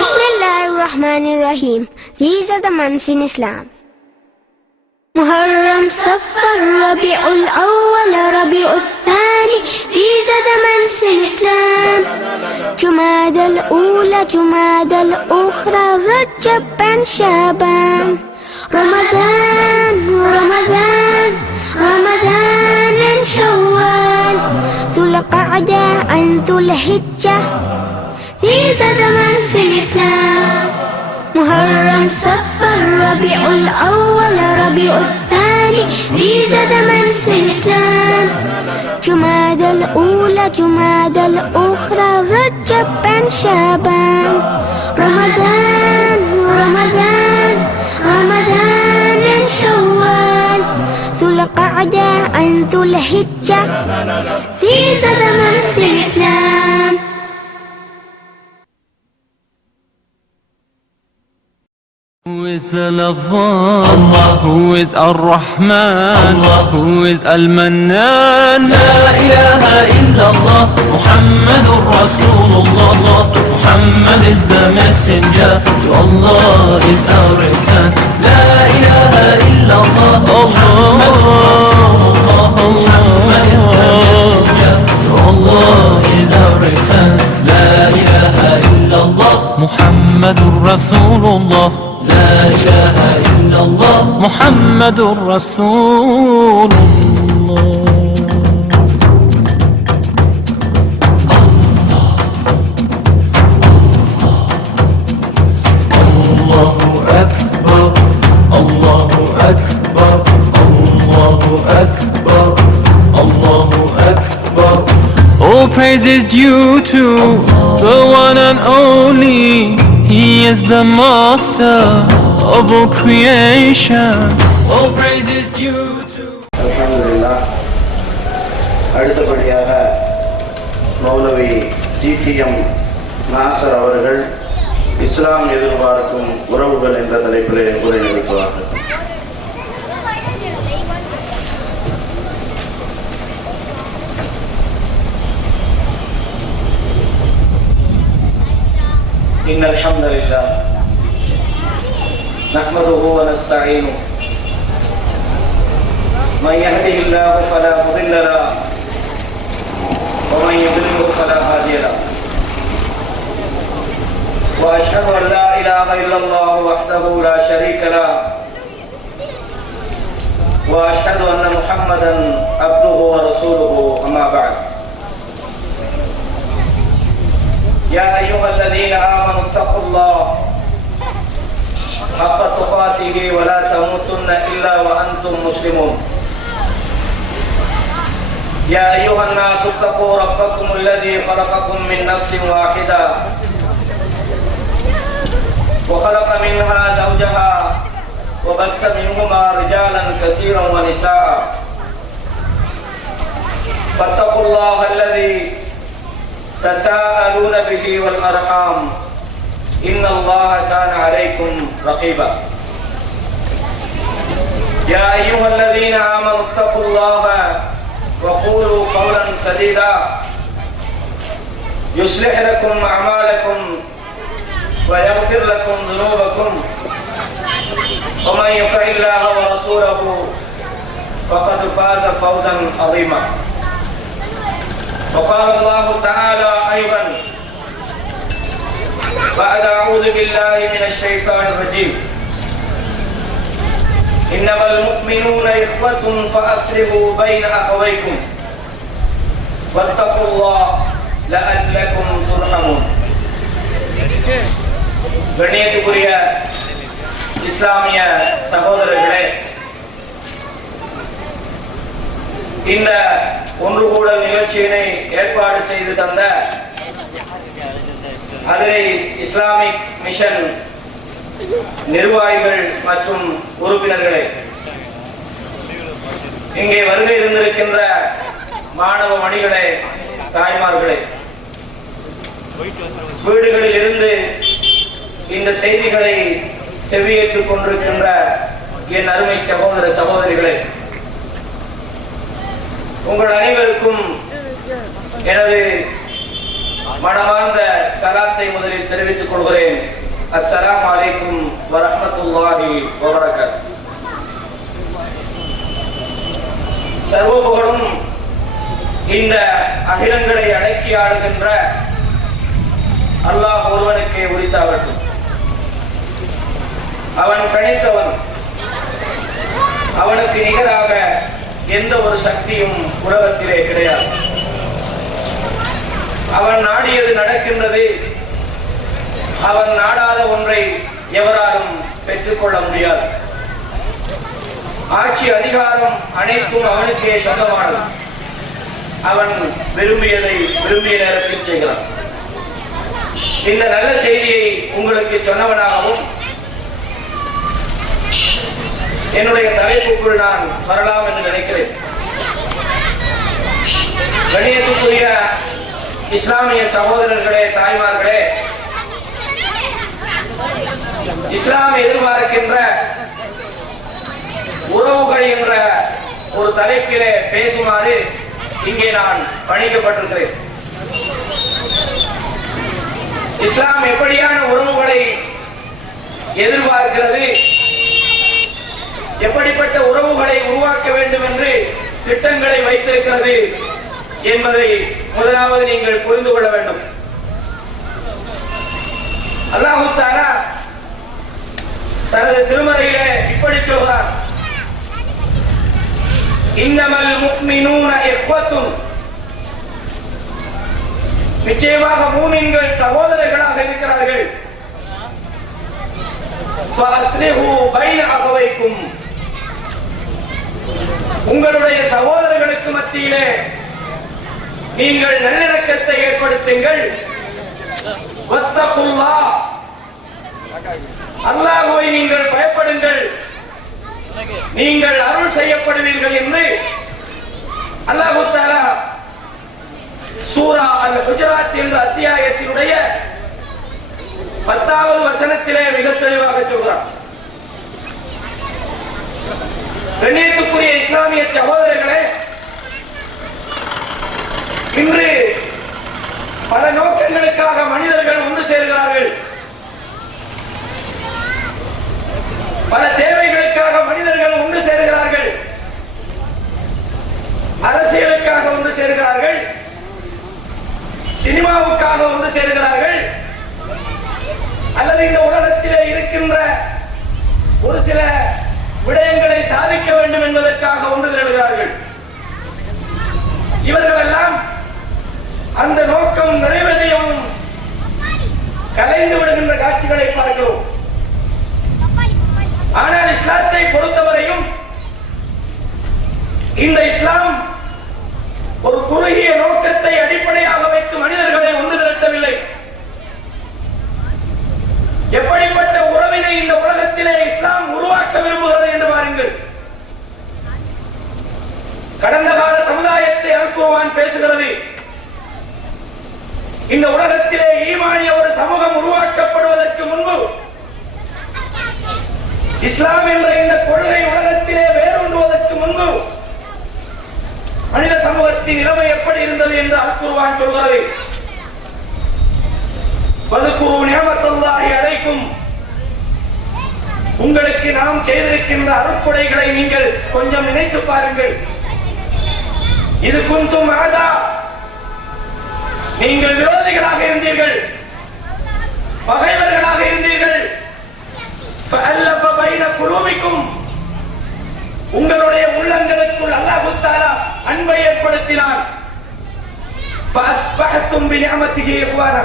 Bismillahirrahmanirrahim. These are the months in Islam. Muharram, Safar, Rabi'ul Awwal, Rabi'ul Thani. These are the months in Islam. Jumada al-Ula, Jumada al-Ukhra, Rajab and Shaban. Ramadan, Ramadan, Ramadan and Shawwal. Dhul Qa'dah and Dhul Hijjah. These are the months in Islam. Muharram, Safar, Rabi'ul Awwal, Rabi'ul Thani. These are the months in Islam. Jumada al-Ula, Jumada al-Ukhra, Rajab and Shaban. Ramadan, Ramadan, Ramadan and Shawwal. Dhul Qa'dah and Dhul Hijjah. These are the months in Islam. Who is the Lover? Allah. Who is Ar-Rahman? Allah. Who is Al-Mannan? La ilaha illallah. Muhammadur Rasulullah. Muhammad is the messenger. To Allah is our return. La ilaha illallah. Muhammadur Rasulullah. Muhammad is the messenger. To Allah is our return. La ilaha illallah. Muhammadur Rasulullah. لا إله إلا الله محمد رسول الله. الله أكبر الله أكبر الله أكبر الله أكبر. All praise is due to the one and only. He is the master of all creation. All praise is due to Alhamdulillah. அடுத்தபடியாக மௌலவி TDM Nassar அவர்கள் இஸ்லாம் எதிர்பார்க்கும் உறவுகள் என்ற தலைப்பிலே உரை நிகழ்த்துவார்கள். إن الحمد لله نحمده ونستعينه من يهده الله فلا مضل له ومن يضلل فلا هادي له وأشهد أن لا إله إلا الله وحده لا شريك له وأشهد أن محمدا عبده ورسوله أما بعد. يا أيها الذين آمنوا اتقوا الله حق تقاته ولا تموتن إلا وأنتم مسلمون. يا أيها الناس اتقوا ربكم الذي خلقكم من نفس واحدة وخلق منها زوجها وبث منهما رجالا كثيرا ونساء فاتقوا الله الذي تساءلون به والأرحام إن الله كان عليكم رقيبا. يا أيها الذين آمنوا اتقوا الله وقولوا قولا سديدا يصلح لكم أعمالكم ويغفر لكم ذنوبكم ومن يطع الله ورسوله فقد فاز فوزا عظيما. وقال الله تعالى أيضا بعد أعوذ بالله من الشيطان الرجيم إنما المؤمنون إخوة فأصلحوا بين أخويكم واتقوا الله لعلكم ترحمون. கண்ணியத்துக்குரிய இஸ்லாமிய சகோதரர்களே, இந்த ஒன்று கூடல் நிகழ்ச்சியினை ஏற்பாடு செய்து தந்த அதிரை இஸ்லாமிக் மிஷன் நிர்வாகிகள் மற்றும் உறுப்பினர்களே, இங்கே வருகை இருந்திருக்கின்ற மாணவ மணிகளே, தாய்மார்களே, வீடுகளில் இருந்து இந்த செய்திகளை செவியேற்றுக் கொண்டிருக்கின்ற என் அருமை சகோதர சகோதரிகளே, உங்கள் அனைவருக்கும் எனது மனமார்ந்த சலாத்தை முதலில் தெரிவித்துக் கொள்கிறேன். அஸ்ஸலாமு அலைக்கும் வரஹ்மத்துல்லாஹி வபரகாத்துஹு. சர்வ புகழும் இந்த அகிலங்களை அடக்கி ஆடுகின்ற அல்லாஹ் ஒருவனுக்கே உரித்தாகட்டும். அவன் கணித்தவன், அவனுக்கு நிகராக எந்த ஒரு சக்தியும் உலகத்திலே கிடையாது. அவன் நாடியது நடக்கின்றது. அவன் நாடாத ஒன்றை எவராலும் பெற்றுக்கொள்ள முடியாது. ஆட்சி அதிகாரம் அனைத்தும் அவனுக்கே சொந்தமானது. அவன் விரும்பியதை விரும்பிய நேரத்தில் செய்கிறான். இந்த நல்ல செய்தியை உங்களுக்கு சொன்னவனாகவும் என்னுடைய தலைப்புக்குள் நான் வரலாம் என்று நினைக்கிறேன். கண்ணியத்துக்குரிய இஸ்லாமிய சகோதரர்களே, தாய்மார்களே, இஸ்லாம் எதிர்பார்க்கின்ற உறவுகள் என்ற ஒரு தலைப்பிலே பேசுமாறு இங்கே நான் பணிக்கப்பட்டிருக்கிறேன். இஸ்லாம் எப்படியான உறவுகளை எதிர்பார்க்கிறது, எப்படிப்பட்ட உறவுகளை உருவாக்க வேண்டும் என்று திட்டங்களை வைத்திருக்கிறது என்பதை முதலாவது நீங்கள் புரிந்து கொள்ள வேண்டும். அல்லாஹ் தஆலா தனது திருமறையிலே இப்படி சொல்கிறார், இன்னமல் முஃமினூன இஹ்வத்துன், நிச்சயமாக மூமின்கள் சகோதரர்களாக இருக்கிறார்கள். ஃபஅஸ்லிஹு பைன அகவைக்கும், உங்களுடைய சகோதரர்களுக்கு மத்தியிலே நீங்கள் நல்லிணக்கத்தை ஏற்படுத்துங்கள். வத்தகுல்லாஹ், அல்லாஹ்வை நீங்கள் பயப்படுங்கள், நீங்கள் அருள் செய்யப்படுவீர்கள் என்று அல்லாஹ் தஆலா சூரா அல்-ஹுஜராத் என்ற அத்தியாயத்தினுடைய 10வது வசனத்திலே மிக தெளிவாக சொல்கிறார். கண்ணியத்துக்குரிய இஸ்லாமிய சகோதரர்களே, இன்று பல நோக்கங்களுக்காக மனிதர்கள் ஒன்று சேர்கிறார்கள். பல தேவைகளுக்காக மனிதர்கள் ஒன்று சேர்கிறார்கள். அரசியலுக்காக ஒன்று சேர்கிறார்கள், சினிமாவுக்காக ஒன்று சேர்கிறார்கள், அல்லது இந்த உலகத்திலே இருக்கின்ற ஒரு சில விடயங்களை சாதிக்க வேண்டும் என்பதற்காக ஒன்று திரளுகிறார்கள். இவர்கள் எல்லாம் அந்த நோக்கம் நிறைவேறியும் கலைந்து விடுகின்ற காட்சிகளை பார்க்கிறோம். ஆனால் இஸ்லாத்தை பொறுத்தவரையும் இந்த இஸ்லாம் ஒரு குறுகிய நோக்கத்தை அடிப்படையாக வைத்து மனிதர்களை ஒன்று திரட்டவில்லை. எப்படிப்பட்ட உறவினை இந்த உலகத்திலே இஸ்லாம் உருவாக்க விரும்புகிறது என்று பாருங்கள். கடந்த கால சமுதாயத்தை அல் குர்ஆன் பேசுகிறது. இந்த உலகத்திலே ஈமானிய ஒரு சமூகம் உருவாக்கப்படுவதற்கு முன்பு இஸ்லாம் என்ற இந்த கொள்கை உலகத்திலே வேரூன்றுவதற்கு முன்பு மனித சமூகத்தின் நிலைமை எப்படி இருந்தது என்று அல் குர்ஆன் சொல்கிறது. வதுகுரு நிஅமத்துல்லாஹி அலைக்கும், உங்களுக்கு நாம் செய்திருக்கின்ற அருட்கொடைகளை நீங்கள் கொஞ்சம் நினைத்து பாருங்கள். இது குந்தும் ஆதா, நீங்கள் விரோதிகளாக இருந்தீர்கள், பகைவர்களாக இருந்தீர்கள். ஃபஅல்லஃப பைன குலூபிக்கும், உங்களுடைய உள்ளங்களுக்குள் அல்லாஹ் தஆலா அன்பை ஏற்படுத்தினார். ஃபஅஸ்பஹதும் பிநிஅமதிஹி இஹ்வானா,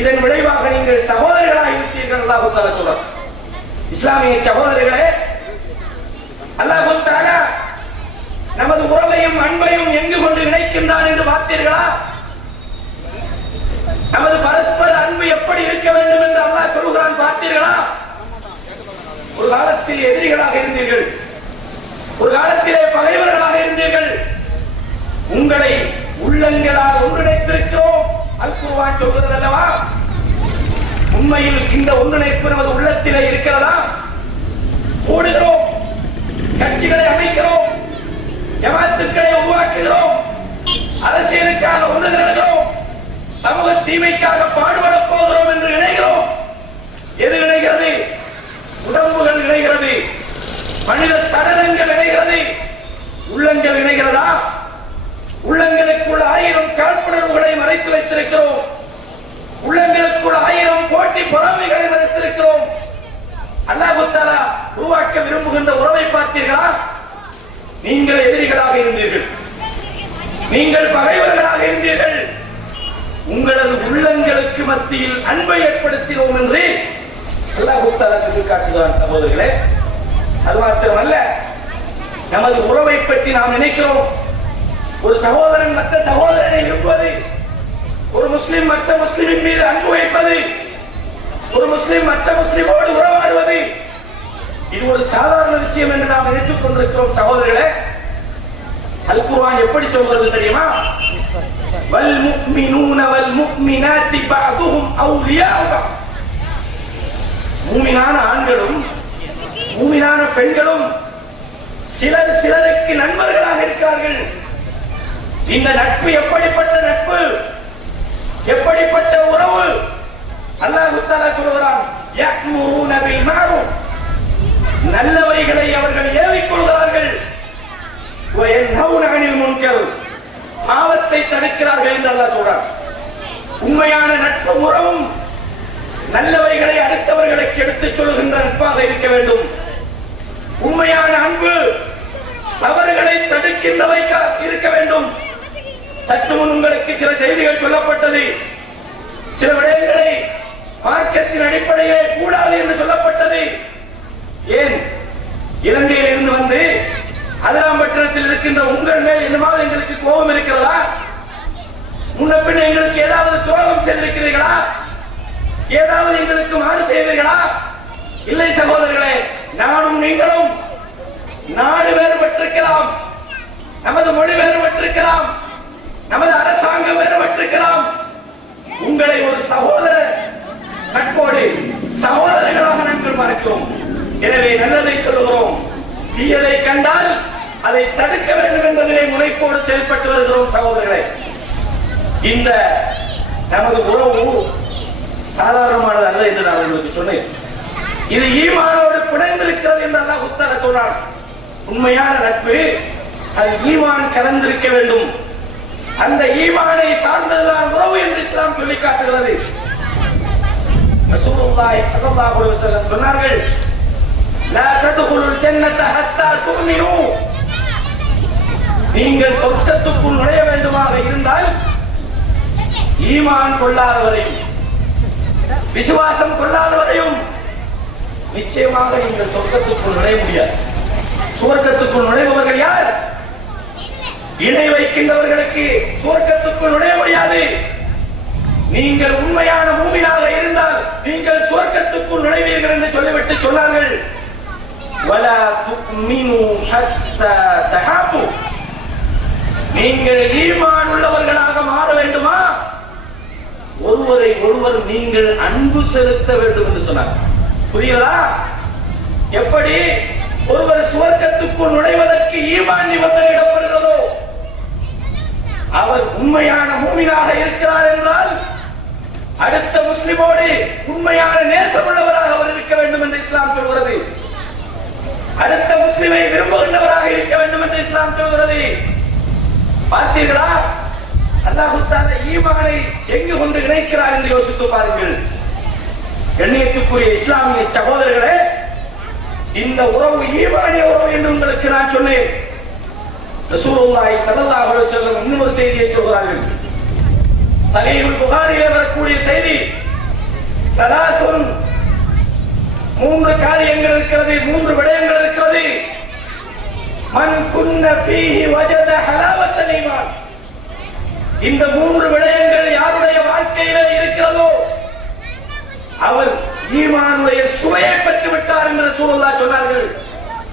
இதன் விளைவாக நீங்கள் சகோதரர்களாக இருந்தீர்கள். அல்லாஹ் தஆலா சொல்றார். இஸ்லாமிய சகோதரர்களே, அல்லாஹ் தஆலா நமது உறவையும் அன்பையும் எங்கு கொண்டு இணைக்கின்றான் என்று பார்த்தீர்களா? நமது பரஸ்பர அன்பு எப்படி இருக்க வேண்டும் என்று அல்லாஹ் சொல்கிறான் பார்த்தீர்களா? காலத்தில் எதிரிகளாக இருந்தீர்கள், ஒரு காலத்திலே பகைவர்களாக இருந்தீர்கள். உங்களை உள்ளங்களால் ஒன்றிணைத்திருக்கிறோம். அல் குர்ஆன் சொல்கிறது அல்லவா? உண்மையில் இந்த ஒன்றிணைப்பு நமது உள்ளத்திலே இருக்கிறதா? கூடுகிறோம், கட்சிகளை அமைக்கிறோம், ஜமாத்துக்களை உருவாக்குகிறோம், அரசியலுக்காக ஒன்று திரளுகிறோம், சமூக தீமைக்காக பாடுபடப் போகிறோம் என்று இணைகிறோம். எது இணைகிறது? உடம்புகள் இணைகிறது, மனித சடலங்கள் இணைகிறது, உள்ளங்கள் இணைகிறதா? உள்ளங்களுக்குள்ள 1000 காழ்ப்புணர்வுகளை மறைத்து வைத்திருக்கிறோம். உள்ளங்களுக்குள்ள 1000 போட்டி பொறாமைகளை மறைத்திருக்கிறோம். அல்லாஹ் தஆலா உருவாக்க விரும்புகின்ற உறவை பார்த்தீர்களா? நீங்கள் எதிரிகளாக இருந்தீர்கள், நீங்கள் பகைவர்களாக இருந்தீர்கள். உங்களது உள்ளங்களுக்கு மத்தியில் அன்பை ஏற்படுத்தினோம் என்று அல்லாஹ் தஆலா சொல்லி காட்டுகிறான். சகோதரர்களே, அது மாத்திரமல்ல, நமது உறவை பற்றி நாம் நினைக்கிறோம். ஒரு சகோதரன் மற்ற சகோதரனை விரும்புவது, ஒரு முஸ்லிம் மற்ற முஸ்லிமின் மீது அன்பு வைப்பது, ஒரு முஸ்லிம் மற்ற முஸ்லிமோடு உறவாடுவது, இது ஒரு சாதாரண விஷயம் என்று நாம் நினைத்துக் கொண்டிருக்கிறோம். சகோதரர்களே, அல் குர்ஆன் எப்படி சொல்கிறது தெரியுமா? வல் முஃமினூன வல் முஃமினாத்தி பஅதுஹும் அவுலியாஉ பஅத். மூமினான ஆண்களும் மூமினான பெண்களும் சிலர் சிலருக்கு நண்பர்களாக இருக்கிறார்கள். இந்த நட்பு எப்படிப்பட்ட நட்பு, எப்படிப்பட்ட உறவு? அல்லாஹ் தஆலா சொல்கிறான், யஅ்முரூன பில் மஅரூஃப், நல்லவைகளை அவர்கள் ஏவிக் கொள்கிறார்கள், வ யன்ஹவுன அனில் முன்கர், பாவத்தை தடுக்கிறார்கள் என்று அல்லாஹ் சொல்றான். உண்மையான நட்பு உறவும் நல்லவைகளை அடுத்தவர்களுக்கு எடுத்துச் சொல்கின்ற நட்பாக இருக்க வேண்டும். உண்மையான அன்பு தவறுகளை தடுக்கின்றவையாக இருக்க வேண்டும். சற்று முன் உங்களுக்கு சில செய்திகள் சொல்லப்பட்டது. சில விடயங்களை மார்க்கத்தின் அடிப்படையிலே கூடாது என்று சொல்லப்பட்டது. ஏன்? இலங்கையில் இருந்து வந்து அதிராம்பட்டினத்தில் இருக்கின்ற உங்கள் மேல் என்னமாவது எங்களுக்கு கோபம் இருக்கிறதா? முன்ன பின்ன எங்களுக்கு ஏதாவது துரோகம் செய்திருக்கிறீர்களா? ஏதாவது எங்களுக்கு மாறு செய்தீர்களா? இல்லை சகோதரர்களே, நானும் நீங்களும் நாடு வேறுபட்டிருக்கலாம், நமது மொழி வேறுபட்டிருக்கலாம், நமது அரசாங்கம் வேறுபட்டிருக்கலாம். உங்களை ஒரு சகோதர நட்போடு சகோதரர்களாக நாங்கள் பார்க்கிறோம். எனவே நல்லதை சொல்லுகிறோம், தீயதை கண்டால் அதை தடுக்க வேண்டும் என்பதிலே முனைப்போடு செயல்பட்டு வருகிறோம். சகோதரர்களே, இந்த நமது உறவு சாதாரணமானது அல்ல என்று நான் உங்களுக்கு சொன்னேன். இது ஈமானோடு பிணைந்திருக்கிறது என்று அல்லாஹ் தஆலா சொன்னார். உண்மையான நட்பு அது ஈமான் கலந்திருக்க வேண்டும். அந்த ஈமானை சார்ந்ததுதான் உறவு என்று இஸ்லாம் சொல்லி காட்டுகிறது. ரசூலுல்லாஹி ஸல்லல்லாஹு அலைஹி வஸல்லம் சொன்னார்கள், லா ததுகுலுல் ஜன்னத ஹத்தா துமினு, நீங்கள் சொர்க்கத்துக்குள் நுழைய வேண்டுமாக இருந்தால் ஈமான் கொள்ளாதவரையும் விசுவாசம் கொள்ளாதவரையும் நிச்சயமாக நீங்கள் சொர்க்கத்துக்குள் நுழைய முடியாது. சுவர்க்கத்துக்குள் நுழைபவர்கள் யார்? இணை வைக்கின்றவர்களுக்கு சுவர்க்கத்துக்குள் நுழைய முடியாது. நீங்கள் உண்மையான மூமினாக இருந்தால் நீங்கள் சுவர்க்கத்துக்குள் நுழைவீர்கள் என்று சொல்லிவிட்டு சொன்னார்கள், வலா துமினு ஹத்தா தஹாபு, நீங்கள் ஈமான் உள்ளவர்களாக மாற வேண்டுமா ஒருவரை ஒருவர் நீங்கள் அன்பு செலுத்த வேண்டும் என்று சொன்னார். புரியுதா? எப்படி ஒருவர் சுவர்க்கத்துக்குள் நுழைவதற்கு ஈமான் நிபந்தனை இடப்படுகிறதோ அவர் உண்மையான மூமினாக இருக்கிறார் என்றால் அடுத்த முஸ்லிமோடு உண்மையான நேசமுள்ளவராக அவர் இருக்க வேண்டும் என்று இஸ்லாம் சொல்கிறது. அடுத்த முஸ்லிமை விரும்புகின்றவராக இருக்க வேண்டும் என்று இஸ்லாம் சொல்கிறது. பார்த்தீர்களா? அல்லாஹ் தஆலா ஈமானை எங்கு கொண்டு இணைக்கிறார் என்று யோசித்து பாருங்கள். கண்ணியத்துக்குரிய இஸ்லாமிய சகோதரர்களே, இந்த உறவு ஈமானிய உறவு என்று உங்களுக்கு நான் சொன்னேன். ரசூலுல்லாஹி ஸல்லல்லாஹு அலைஹி வஸல்லம் இன்னொரு செய்தியை சொல்கிறார்கள். சஹீஹுல் புகாரியிலே வரக்கூடிய செய்தி, ஸலாத்துன், 3 காரியங்கள் இருக்கிறது, 3 விடயங்கள் இருக்கிறது. மன் குன்ன ஃபீஹி வஜத ஹலாவத்தல் ஈமான், இந்த 3 விடயங்கள் யாருடைய வாழ்க்கையிலே இருக்கிறதோ அவர் ஈமானுடைய சுவையை பெற்று விட்டார் விட்டார் என்று ரசூலுல்லாஹ் சொன்னார்கள்.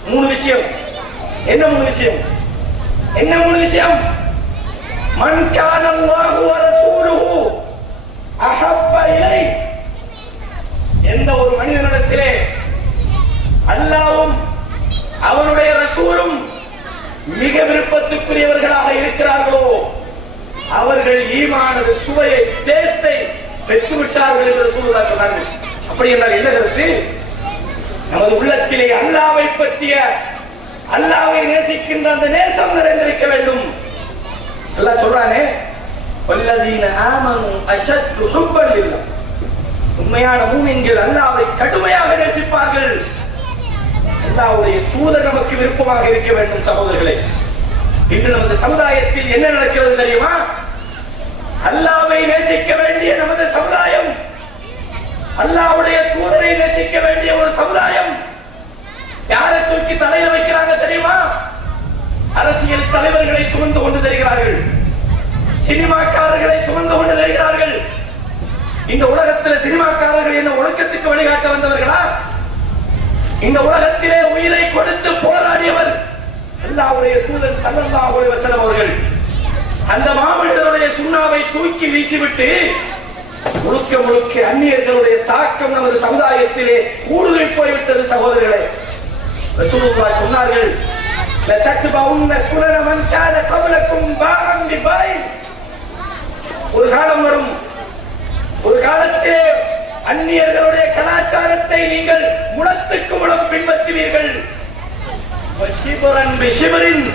3 விஷயம். என்ன 3 விஷயம்? என்ன 3 விஷயம்? மன் கான அல்லாஹு வ ரசூலுஹு அஹப்ப இலை. எந்த ஒரு மனிதனிடத்திலே அல்லாஹ்வும் அவனுடைய ரசூலும் மிக விருப்பத்துக்குரியவர்களாக இருக்கிறார்களோ அவர்கள் ஈமானது சுவையை டேஸ்டை பெற்றுவிட்டார்கள் என்று ரசூலுல்லாஹ் சொன்னார்கள். அப்படி என்றால் என்ன கருத்து? நமது உள்ளத்திலே அல்லாஹ்வை பற்றிய அல்லாஹ்வை நேசிக்கின்ற அந்த நேசம் நிறைந்திருக்க வேண்டும். அல்லாஹ் சொல்றானே, வல்லதீன ஆமனு அஷத்து ஹுப்பன் லில்லாஹ். உண்மையான மூமின்கள் அல்லாஹ்வை கடுமையாக நேசிப்பார்கள். அல்லாஹ்வுடைய தூதர் நமக்கு விருப்பமாக இருக்க வேண்டும். சகோதரர்களே, இன்று நமது சமுதாயத்தில் என்ன நடக்கிறது தெரியுமா? அல்லாஹ்வை நேசிக்க வேண்டிய நமது சமுதாயம், அல்லாஹ்வுடைய தூதரை நேசிக்க வேண்டிய ஒரு சமுதாயம் யாரை தூக்கி தலையில வைக்கிறாங்க தெரியுமா? அரசியல் தலைவர்களை சுமந்து கொண்டு தருகிறார்கள், சினிமாக்காரர்களை சுமந்து கொண்டு தருகிறார்கள். இந்த உலகத்தில் சினிமாக்காரர்கள் என்ன ஒழுக்கத்துக்கு வழிகாட்ட வந்தவர்களா? இந்த உலகத்திலே உயிரை கொடுத்து போராடியவர் அல்லாஹ்வுடைய தூதர் ஸல்லல்லாஹு அலைஹி வஸல்லம் அவர்கள். அந்த மாமனிதருடைய சுண்ணாவை தூக்கி வீசிவிட்டு முழுக்க முழுக்க அந்நியர்களுடைய தாக்கம் நமது சமுதாயத்திலே ஊடுருவி போய்விட்டது. சகோதரர்களே, ரசூலுல்லாஹ் சொன்னார்கள், லதத்பவுன்ன சுனன மன் கான கப்லக்கும் பாஅன் பிபாய். ஒரு காலம் வரும், ஒரு காலத்திலே அந்நியர்களுடைய கலாச்சாரத்தை நீங்கள் முழத்துக்கு முழம் பின்பற்றுவீர்கள். வஷிபரன் பிஷிபரின்,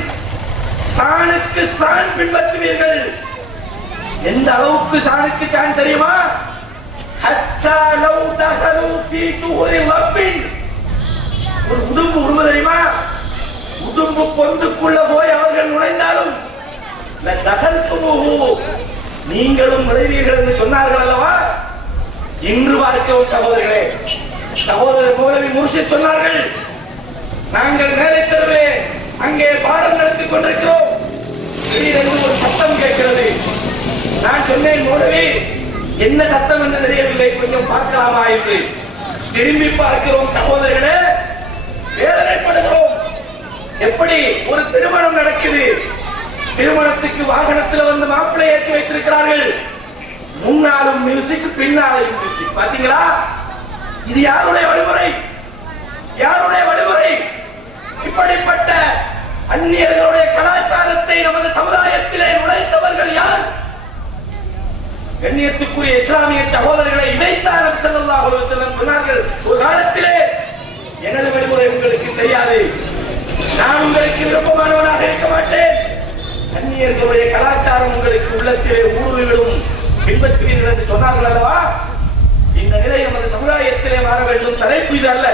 சாணுக்கு சான் பின்பற்றுவீர்கள். எந்த அளவுக்கு சாணுக்கு சான் தெரியுமா? ஹத்தா லவ் தஹலு ஃபீ துஹுரி ரப்பின். ஒரு உடும்பு உருவ தெரியுமா? உடும்பு பொந்துக்குள்ள போய் அவர்கள் நுழைந்தாலும் நீங்களும் நுழைவீர்கள் என்று சொன்னார்கள் அல்லவா? இன்று பார்க்கிறோம் சகோதரர்களே. சகோதரர் மௌலவி முர்ஷித் சொன்னார்கள், நாங்கள் மேலே தெருவே அங்கே பாடம் நடத்திக் கொண்டிருக்கிறோம், திடீரென்று ஒரு சத்தம் கேட்கிறது. நான் சொன்னேன், மௌலவி என்ன சத்தம் என்று தெரியவில்லை, கொஞ்சம் பார்க்கலாமா என்று. திரும்பி பார்க்கிறோம் சகோதரர்களே, வேதனைப்படுகிறோம். எப்படி ஒரு திருமணம் நடக்குது, திருமணத்துக்கு வாகனத்தில் வந்து மாப்பிள்ளை ஏற்றி வைத்திருக்கிறார்கள், முன்னாலும் மியூசிக் பின்னாலும் மியூசிக். பாத்தீங்களா? இது யாருடைய வழிமுறை? யாருடைய வழிமுறை? இப்படிப்பட்ட அந்நியர்களுடைய கலாச்சாரத்தை நமது சமுதாயத்திலே நுழைத்தவர்கள் யார்? கண்ணியத்துக்குரிய இஸ்லாமிய சகோதரர்களை இணைத்தார் நபி ஸல்லல்லாஹு அலைஹி வஸல்லம் சொன்னார்கள், ஒரு காலத்திலே எனது வழிமுறை உங்களுக்கு தெரியாது, நான் உங்களுக்கு விருப்பமானவனாக இருக்க மாட்டேன், அந்நியர்களுடைய கலாச்சாரம் உங்களுக்கு உள்ளத்திலே ஊடுருவிடும், பின்பற்றுவீர்கள் என்று சொன்னார்கள் அல்லவா? இந்த நிலை நமது சமுதாயத்திலே மாற வேண்டும். தலைப்பு இது அல்ல.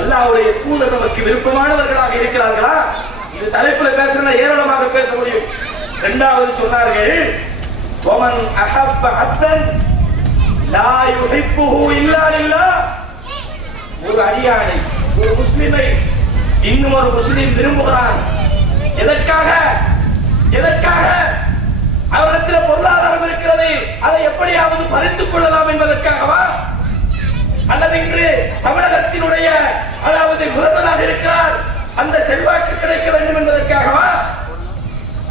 அல்லாஹ்வுடைய தூதர் நமக்கு விருப்பமானவர்களாக இருக்கிறார்களா? இது தலைப்புல பேசுறதுனா ஏராளமாக பேச முடியும். இரண்டாவது சொன்னார்கள், வமன் அஹப்ப அப்தன் லா யுஹிப்புஹு இல்லா லில்லாஹ். ஒரு அடியானை, ஒரு முஸ்லிமை இன்னும் ஒரு முஸ்லிம் விரும்புகிறான். எதற்காக? எதற்காக? அவரிடத்தில் பொருளாதாரம் இருக்கிறது, அதை எப்படியாவது பறித்துக் கொள்ளலாம் என்பதற்காகவா? அல்லது இன்று தமிழகத்தினுடைய அதாவது முதல்வராக இருக்கிறார், அந்த செல்வாக்கு கிடைக்க வேண்டும் என்பதற்காகவா?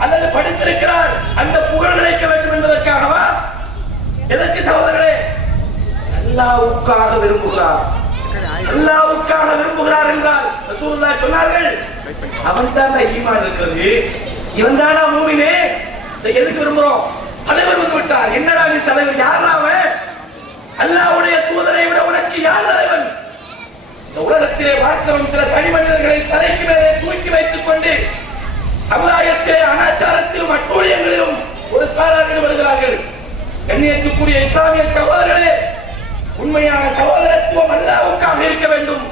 அல்லது படித்திருக்கிறார், அந்த புகழ் கிடைக்க வேண்டும் என்பதற்காகவா? எதற்கு சகோதரர்களே? அல்லாஹ்வுக்காக விரும்புகிறார். அல்லாஹ்வுக்காக விரும்புகிறார் என்றால் ரசூலுல்லாஹ் சொன்னார்கள், அவன் தான் ஈமான் இருக்கிறது, இவன் தானா மூமினே. எதுக்கு விரும்புறோம்? தலைவர் வந்து விட்டார், என்னடா நீ தலைவர்? யாரா அவன்? அல்லாஹ்வுடைய தூதரை விட உனக்கு யார் தலைவன்? இந்த உலகத்திலே பார்க்கிறோம், சில தனி மனிதர்களை தலைக்கு மேலே தூக்கி வைத்துக் கொண்டு சமுதாயத்திலே அனாச்சாரத்திலும் அட்டூழியங்களிலும் ஒரு சாரார்கள் வருகிறார்கள். கண்ணியத்துக்குரிய இஸ்லாமிய சகோதரர்களே, உண்மையான சகோதரத்துவம் அல்லாஹ்வுக்காக இருக்க வேண்டும்.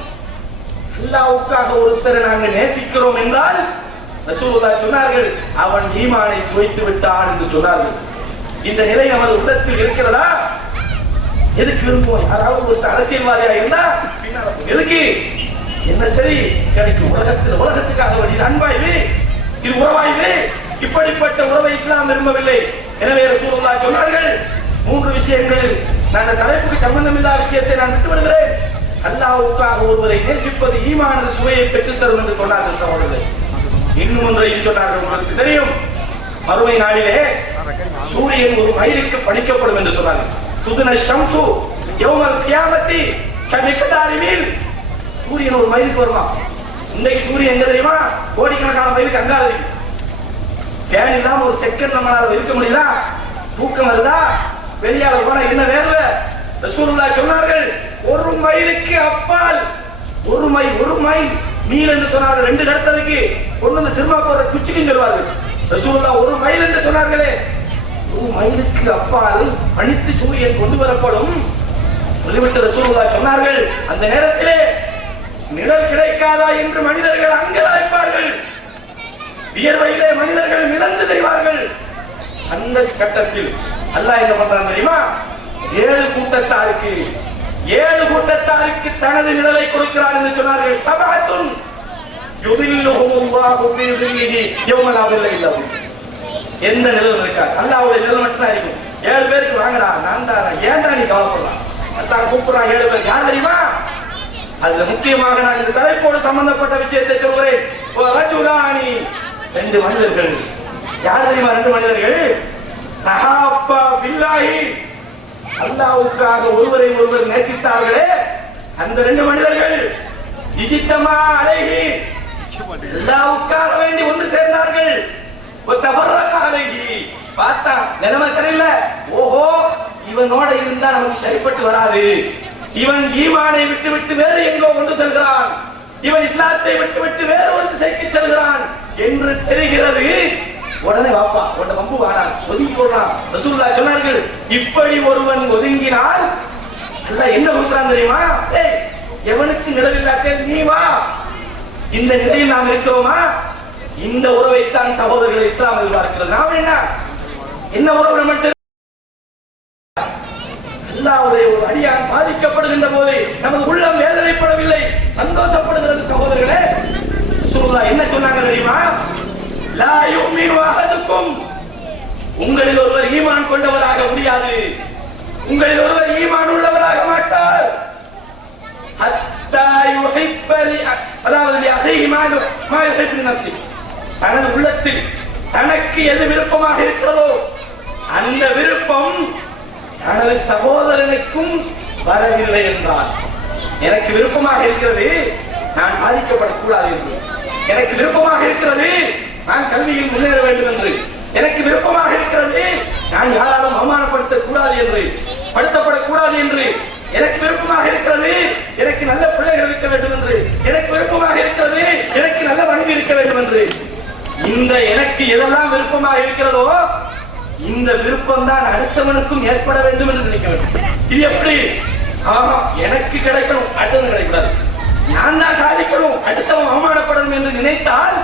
அல்லாஹ்வுக்காக ஒருத்தரை நாங்கள் நேசிக்கிறோம் என்றால் ரசூலுல்லாஹ் சொன்னார்கள், அவன் ஈமானை சுவைத்து விட்டான் என்று சொன்னார்கள். இந்த நிலை நமது உள்ளத்தில் இருக்கிறதா? எதுக்கு விரும்புவோம்? யாராவது ஒரு அரசியல்வாதியா இருந்தா எதுக்கு என்ன சரி கிடைக்கும்? உலகத்துக்காக இது அன்பாய்வு, இது உறவாய்வு. இப்படிப்பட்ட உறவை இஸ்லாம் விரும்பவில்லை. எனவே ரசூலுல்லாஹ் சொன்னார்கள், 3 விஷயங்களில் நான் அந்த தலைப்புக்கு சம்பந்தம் இல்லாத விஷயத்தை நான் விட்டு விடுகிறேன். அல்லாஹ்வுக்காக ஒருவரை நேசிப்பது ஈமானது சுவையை பெற்றுத்தரும் என்று சொன்னார்கள் சகோதரர்களே. இன்னும் ஒன்றையும் சொன்னார்கள். உங்களுக்கு தெரியும், மறுமை நாளிலே சூரியன் ஒரு மைலுக்கு பணிக்கப்படும் என்று சொன்னார்கள். துதுன ஷம்சு யௌமல் கியாமத்தி கமிகதாரி மீல். சூரியன் ஒரு மைலுக்கு வருமா? இன்னைக்கு சூரியன் எங்க தெரியுமா? கோடிக்கணக்கான மைலுக்கு அங்கால இருக்கு. ஃபேன் இல்லாம ஒரு செகண்ட் நம்மளால இருக்க முடியுதா? தூக்கம் வருதா? வெளியால போனா என்ன வேர்வை? ரசூலுல்லாஹ் சொன்னார்கள், ஒரு மைலுக்கு அப்பால், ஒரு மைல் மீல் என்று சொன்னார்கள். ரெண்டு கருத்ததுக்கு கொண்டு வந்து சினிமா போற குச்சிக்கும் சொல்வார்கள். ரசூலுல்லாஹ் ஒரு மைல் என்று சொன்னார்களே, ஒரு மைலுக்கு அப்பால் அணித்து சூரியன் கொண்டு வரப்படும். சொல்லிவிட்டு ரசூலுல்லாஹ் சொன்னார்கள், அந்த நேரத்திலே நிழல் கிடைக்காதா என்று மனிதர்கள் அங்கலாய்ப்பார்கள். வியர்வையிலே மனிதர்கள் மிதந்து தெரிவார்கள். அந்த கட்டத்தில் அல்லாஹ் என்ன பண்றான் தெரியுமா? ஏழு கூட்டத்தாருக்கு தனது நிழலை கொடுக்கிறார் என்று சொன்னார்கள். சபஅத்துன் யுதில்லுஹுமுல்லாஹு ஃபீ ஸில்லிஹி யௌம லா ஸில்ல இல்லா ஹு. எந்த நிழல் இருக்காது, அல்லாஹ்வுடைய நிழல் மட்டும் தான் இருக்கும். ஏழு பேருக்கு வாங்கடா, நான் தான், ஏன்டா நீ கவலைப்படுறான்? அல்லாஹ் கூப்பிடுறான். ஏழு பேர் யார் தெரியுமா? அதுல முக்கியமாக நான் இந்த தலைப்போடு சம்பந்தப்பட்ட விஷயத்தை சொல்கிறேன். ரஜுலானி, ரெண்டு மனிதர்கள். யார் தெரியுமா? ரெண்டு மனிதர்கள். தஹாப்பா பில்லாஹி, அல்லாஹ்வுக்காக ஒருவரை ஒருவர் நேசித்தார்களே, அந்த ரெண்டு மனிதர்கள். இஜ்தமா அலைஹி, அல்லாஹ்வுக்காக வேண்டி ஒன்று சேர்ந்தார்கள். வதஃபரக அலைஹி, பார்த்தா நிலைமை சரியில்லை. ஓஹோ, இவனோட இருந்தா நமக்கு சரிப்பட்டு வராது, இவன் ஈமானை விட்டு வேறு எங்கோ ஒன்று செல்கிறான், இவன் இஸ்லாத்தை விட்டு வேறு ஒரு திசைக்கு செல்கிறான் என்று தெரிகிறது. உடனே வாப்பா, உன்னை வம்பு வாடா, ஒதுங்கி கொள்றான். ரசூலுல்லாஹ் சொன்னார்கள், இப்படி ஒருவன் ஒதுங்கினால் அல்லாஹ் என்ன கொடுக்கிறான் தெரியுமா? எவனுக்கு நிலவில்லாத நீ வா. இந்த நிலையில் நாம் இருக்கிறோமா? இந்த உறவைத்தான் சகோதரர்கள் இஸ்லாம் எதிர்பார்க்கிறது. நாம் என்ன உறவு? மட்டும் அல்லாஹ்வுடைய ஒரு அடியான் பாதிக்கப்படுகின்ற போது நமது உள்ளம் வேதனைப்படவில்லை, சந்தோஷப்படுகிறது. சகோதரர்களே, ரசூலுல்லாஹ் என்ன சொன்னாங்க தெரியுமா? லா யுமினு அஹதுக்கும், உங்களில் ஒருவர் ஈமான் கொண்டவராக முடியாது, உங்களில் ஒருவர் ஈமான் உள்ளவராக மாட்டார். ஹத்தா யுஹிப்ப அதாவது அஹீஹி மா யுஹிப்பு நஃப்ஸி, தனது உள்ளத்தில் தனக்கு எது விருப்பமாக இருக்கிறதோ அந்த விருப்பம் தனது சகோதரனுக்கும் வரவில்லை என்றார். எனக்கு விருப்பமாக இருக்கிறது நான் பாதிக்கப்படக்கூடாது என்று, எனக்கு விருப்பமாக இருக்கிறது நான் கல்வியில் முன்னேற வேண்டும் என்று, எனக்கு விருப்பமாக இருக்கிறது நான் யாராலும் அவமானப்படுத்தக் கூடாது என்று, படுத்தப்படக்கூடாது என்று, எனக்கு விருப்பமாக இருக்கிறது எனக்கு நல்ல பிள்ளைகள் இருக்க வேண்டும் என்று, எனக்கு விருப்பமாக இருக்கிறது எனக்கு நல்ல மனைவி இருக்க வேண்டும் என்று. இந்த எனக்கு எதெல்லாம் விருப்பமாக இருக்கிறதோ இந்த விருப்பம் தான் அடுத்தவனுக்கும் ஏற்பட வேண்டும் என்று நினைக்க வேண்டும். இது எப்படி? எனக்கு கிடைக்கணும், அடுத்தவன் கிடைக்கூடாது, நான் தான் சாதிக்கணும், அடுத்தவன் அவமானப்படணும் என்று நினைத்தால்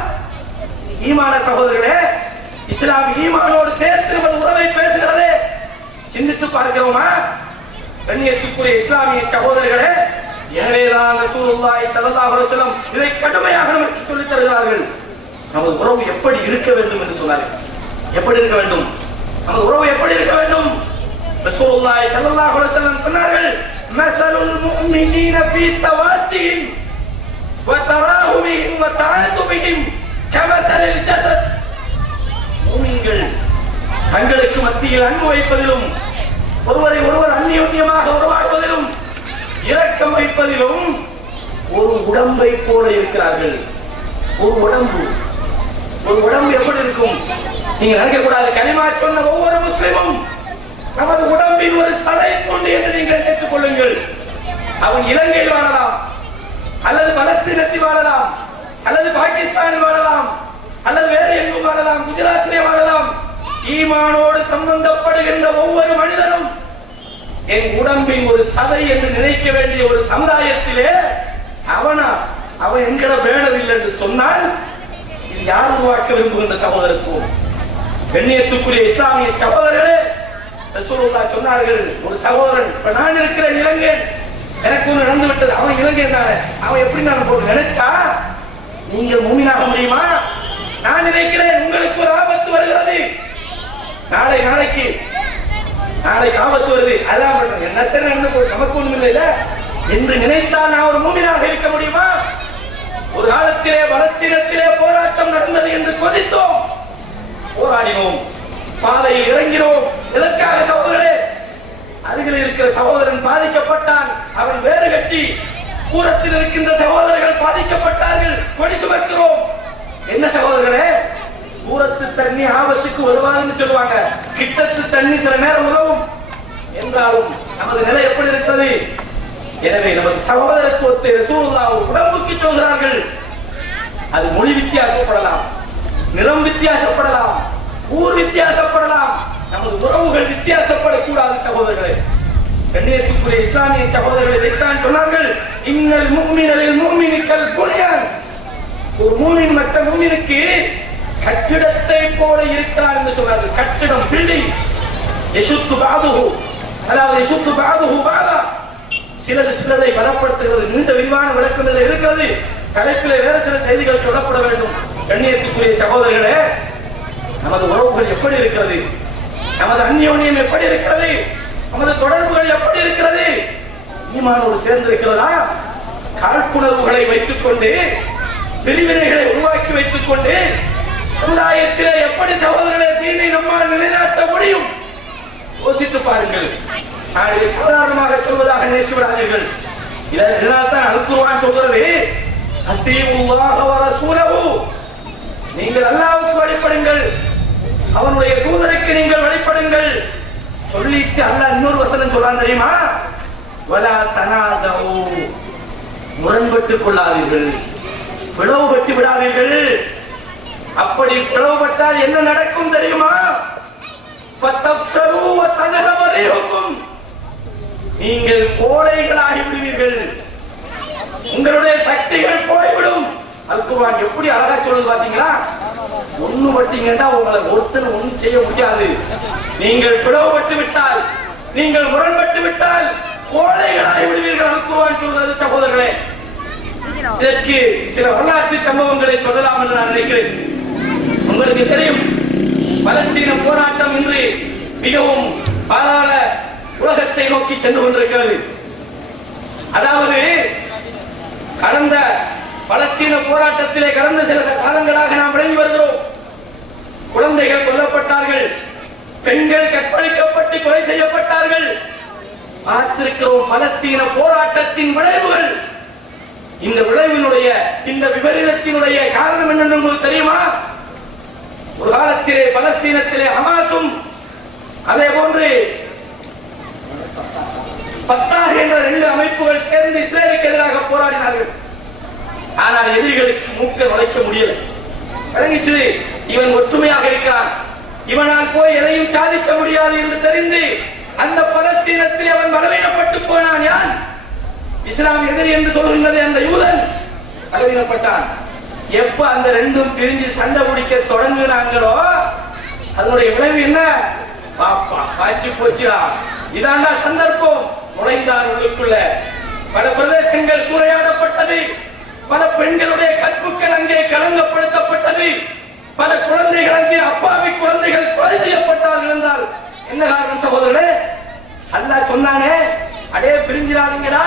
ஈமான சகோதரர்களே, இஸ்லாம் ஈமானோடு சேர்த்து உறவை பேசுகிறதே. சிந்தித்து பார்க்கிறோமா? கண்ணியத்துக்குரிய இஸ்லாமிய சகோதரர்களே, எனவேதான் ரசூலுல்லாஹி ஸல்லல்லாஹு அலைஹி வஸல்லம் இதை கடுமையாக நமக்கு சொல்லித் தருகிறார்கள். நமது உறவு எப்படி இருக்க வேண்டும் என்று சொன்னார்கள். எப்படி இருக்க வேண்டும்? நமது உறவு எப்படி இருக்க வேண்டும்? ரசூலுல்லாஹி ஸல்லல்லாஹு அலைஹி வஸல்லம் சொன்னார்கள், மஸலுல் முஃமினீன ஃபீ தவாத்திஹிம் வ தராஹுமிஹிம் வ தஆதுபிஹிம் கமஸலில் ஜஸத். முஃமின்கள் தங்களுக்கு மத்தியில் அன்பு வைப்பதிலும் ஒருவரை ஒருவர் அந்யோன்யமாக உறவாடுவதிலும் இரக்கம் வைப்பதிலும் ஒரு உடம்பை போல இருக்கிறார்கள். ஒரு உடம்பு எப்படி இருக்கும்? நீங்க நினைக்க கூடாது, கலிமா சொன்ன ஒவ்வொரு முஸ்லிமும் நமது உடம்பில் ஒரு சதை கொண்டு என்று நீங்கள் நினைத்துக் கொள்ளுங்கள். அவன் இலங்கையில் வாழலாம், அல்லது பலஸ்தீனத்தில் வாழலாம், அல்லது பாகிஸ்தானில் வாழலாம், அல்லது வேறு எங்கும் வாழலாம், குஜராத்திலே வாழலாம். ஈமானோடு சம்பந்தப்படுகின்ற ஒவ்வொரு மனிதனும் என் உடம்பில் ஒரு சதை என்று நினைக்க வேண்டிய ஒரு சமுதாயத்திலே அவன் எங்கட வேணவில்லை என்று சொன்னால் இது யார் உருவாக்க விரும்புகின்ற சகோதரத்துவம்? கண்ணியத்துக்குரிய இஸ்லாமிய சகோதரர்களே, ரசூலுல்லாஹ் சொன்னார்கள், ஒரு சகோதரன், இப்ப நான் இருக்கிற இலங்கை, எனக்கு ஒன்று நடந்து விட்டது, அவன் இலங்கை, அவன் எப்படி நான் போட்டு நினைச்சா நீங்கள் மூமினாக முடியுமா? நான் நினைக்கிறேன் உங்களுக்கு ஒரு ஆபத்து வருகிறது, நாளைக்கு ஆபத்து வருது, அதான் என்ன சரி நடந்து போய் நமக்கு ஒண்ணும் இல்லை, என்று நினைத்தால் நான் ஒரு மூமினாக இருக்க முடியுமா? ஒரு காலத்திலே பலஸ்தீனத்திலே போராட்டம் நடந்தது என்று கொதித்தோம், போராடினோம், பாதையில் இறங்கினோம். எதற்காக சகோதரர்களே? அருகில் இருக்கிற சகோதரன் பாதிக்கப்பட்டான், அவன் வேறு கட்சி. தூரத்தில் இருக்கின்ற சகோதரர்கள் பாதிக்கப்பட்டார்கள், கொடி சுமக்கிறோம். என்ன சகோதரர்களே, தூரத்து தண்ணி ஆபத்துக்கு உதவாதுன்னு சொல்லுவாங்க, கிட்டத்து தண்ணி சில நேரம் உதவும் என்றாலும் நமது நிலை எப்படி இருக்கிறது? எனவே நமது சகோதரத்துவத்தை ரசூலுல்லாஹ் உடம்புக்கு சொல்கிறார்கள். அது மொழி வித்தியாசப்படலாம், நிறம் வித்தியாசப்படலாம், ஊர் வித்தியாசப்படலாம், நமது உறவுகள் வித்தியாசப்படக்கூடாது சகோதரர்களே. கண்ணியத்துக்குரிய இஸ்லாமிய சகோதரர்கள் இதைத்தான் சொன்னார்கள், இன்னல் முஃமினில் முஃமினிக்கல் புன்யான். ஒரு மூமின் மற்ற மூமினுக்கு கட்டிடத்தை போல இருக்கிறார் என்று சொன்னார்கள். கட்டிடம், பில்டிங். யசுத்து பாதுஹு, அதாவது யசுத்து பாதுஹு பாதா, சிலதை பலப்படுத்துகிறது. நீண்ட விரிவான விளக்கங்கள் இருக்கிறது. தலைப்பிலே வேறு சில செய்திகள் சொல்லப்பட வேண்டும். கண்ணியத்துக்குரிய சகோதரர்களே, நமது உறவுகள் எப்படி இருக்கிறது? நமது அந்யோன்யம் எப்படி இருக்கிறது? நமது தொடர்புகள் எப்படி இருக்கிறது? ஈமானோடு சேர்ந்திருக்கிறதா? காழ்ப்புணர்வுகளை வைத்துக் கொண்டு, பிரிவினைகளை உருவாக்கி வைத்துக் கொண்டு சமுதாயத்திலே எப்படி சகோதரர்களை தீனை நம்மால் நிலைநாட்ட முடியும்? யோசித்து பாருங்கள். நான் இதை சாதாரணமாக சொல்வதாக நினைத்து விடாதீர்கள். இதனால்தான் அல்-குர்ஆன் சொல்கிறது, அத்தீஉல்லாஹ வ ரசூலஹு, நீங்கள் அல்லாஹ்வுக்கு வழிபடுங்கள், அவனுடைய தூதருக்கு நீங்கள் வழிபடுங்கள். சொல்லிட்டு அல்லாஹ் இன்னொரு வசனம் சொல்றான் தெரியுமா? வலா தனாஸு, முரண்பட்டுக் கொள்ளாதீர்கள், பிளவுபட்டு விடாதீர்கள். அப்படி பிளவுபட்டால் என்ன நடக்கும் தெரியுமா? ஃபதஃப்ஸரு வ தذهب ரீஹுக்கும், நீங்கள் கோழைகளாகி விடுவீர்கள், உங்களுடைய சக்திகள் போய்விடும். அல்-குர்ஆன் எப்படி அழகா சொல்லுது பாத்தீங்களா? ஒண்ணு பட்டீங்கன்னா உங்களை ஒருத்தர் ஒண்ணும் செய்ய முடியாது. நீங்கள் பிளவுபட்டு விட்டால், நீங்கள் முரண்பட்டு விட்டால் கோழைகளாகி விடுவீர்கள். அல்-குர்ஆன் சொல்றது சகோதரர்களே. இதற்கு சில வரலாற்று சம்பவங்களை சொல்லலாம் என்று நான் நினைக்கிறேன். உங்களுக்கு தெரியும், பலஸ்தீன போராட்டம் இன்று மிகவும் பாதாள உலகத்தை நோக்கி சென்று கொண்டிருக்கிறது. அதாவது கடந்த பலஸ்தீன போராட்டத்திலே கடந்த சில காலங்களாக நாம் விளங்கி வருகிறோம். குழந்தைகள் கொல்லப்பட்டார்கள், பெண்கள் கற்பழிக்கப்பட்டு கொலை செய்யப்பட்டார்கள். பார்த்திருக்கிறோம் பலஸ்தீன போராட்டத்தின் விளைவுகள். இந்த விளைவினுடைய, இந்த விபரீதத்தினுடைய காரணம் என்னன்னு உங்களுக்கு தெரியுமா? ஒரு காலத்திலே பலஸ்தீனத்திலே ஹமாஸும் அதே போன்று ஃபத்தாஹ் என்ற 2 அமைப்புகள் சேர்ந்து இஸ்ரேலுக்கு எதிராக போராடினார்கள். ஆனால் எதிரிகளுக்கு மூக்க நுழைக்க முடியல. விளங்கிச்சு, இவன் ஒற்றுமையாக இருக்கிறான், இவனால் போய் எதையும் சாதிக்க முடியாது என்று தெரிந்து அந்த பலஸ்தீனத்தில் அவன் பலவீனப்பட்டு போனான். யான் இஸ்லாம் எதிரி என்று சொல்கின்றது அந்த யூதன் பலவீனப்பட்டான். எப்ப அந்த 2ம் பிரிஞ்சு சண்டை பிடிக்க தொடங்கினாங்களோ அதனுடைய விளைவு என்ன? பாப்பா காட்சி போச்சுடா, இதாண்டா சந்தர்ப்பம். நுழைந்தார் உள்ளுக்குள்ள. பல பிரதேசங்கள் சூறையாடப்பட்டது, பல பெண்களுடைய கற்புக்கள் அங்கே களங்கப்படுத்தப்பட்டது, பல குழந்தைகள் அங்கே அப்பாவி குழந்தைகள் கொலை செய்யப்பட்டார்கள் என்றால் என்ன காரணம் சகோதரர்களே? அல்லாஹ் சொன்னானே, அடே பிரிஞ்சிடாதீங்கடா,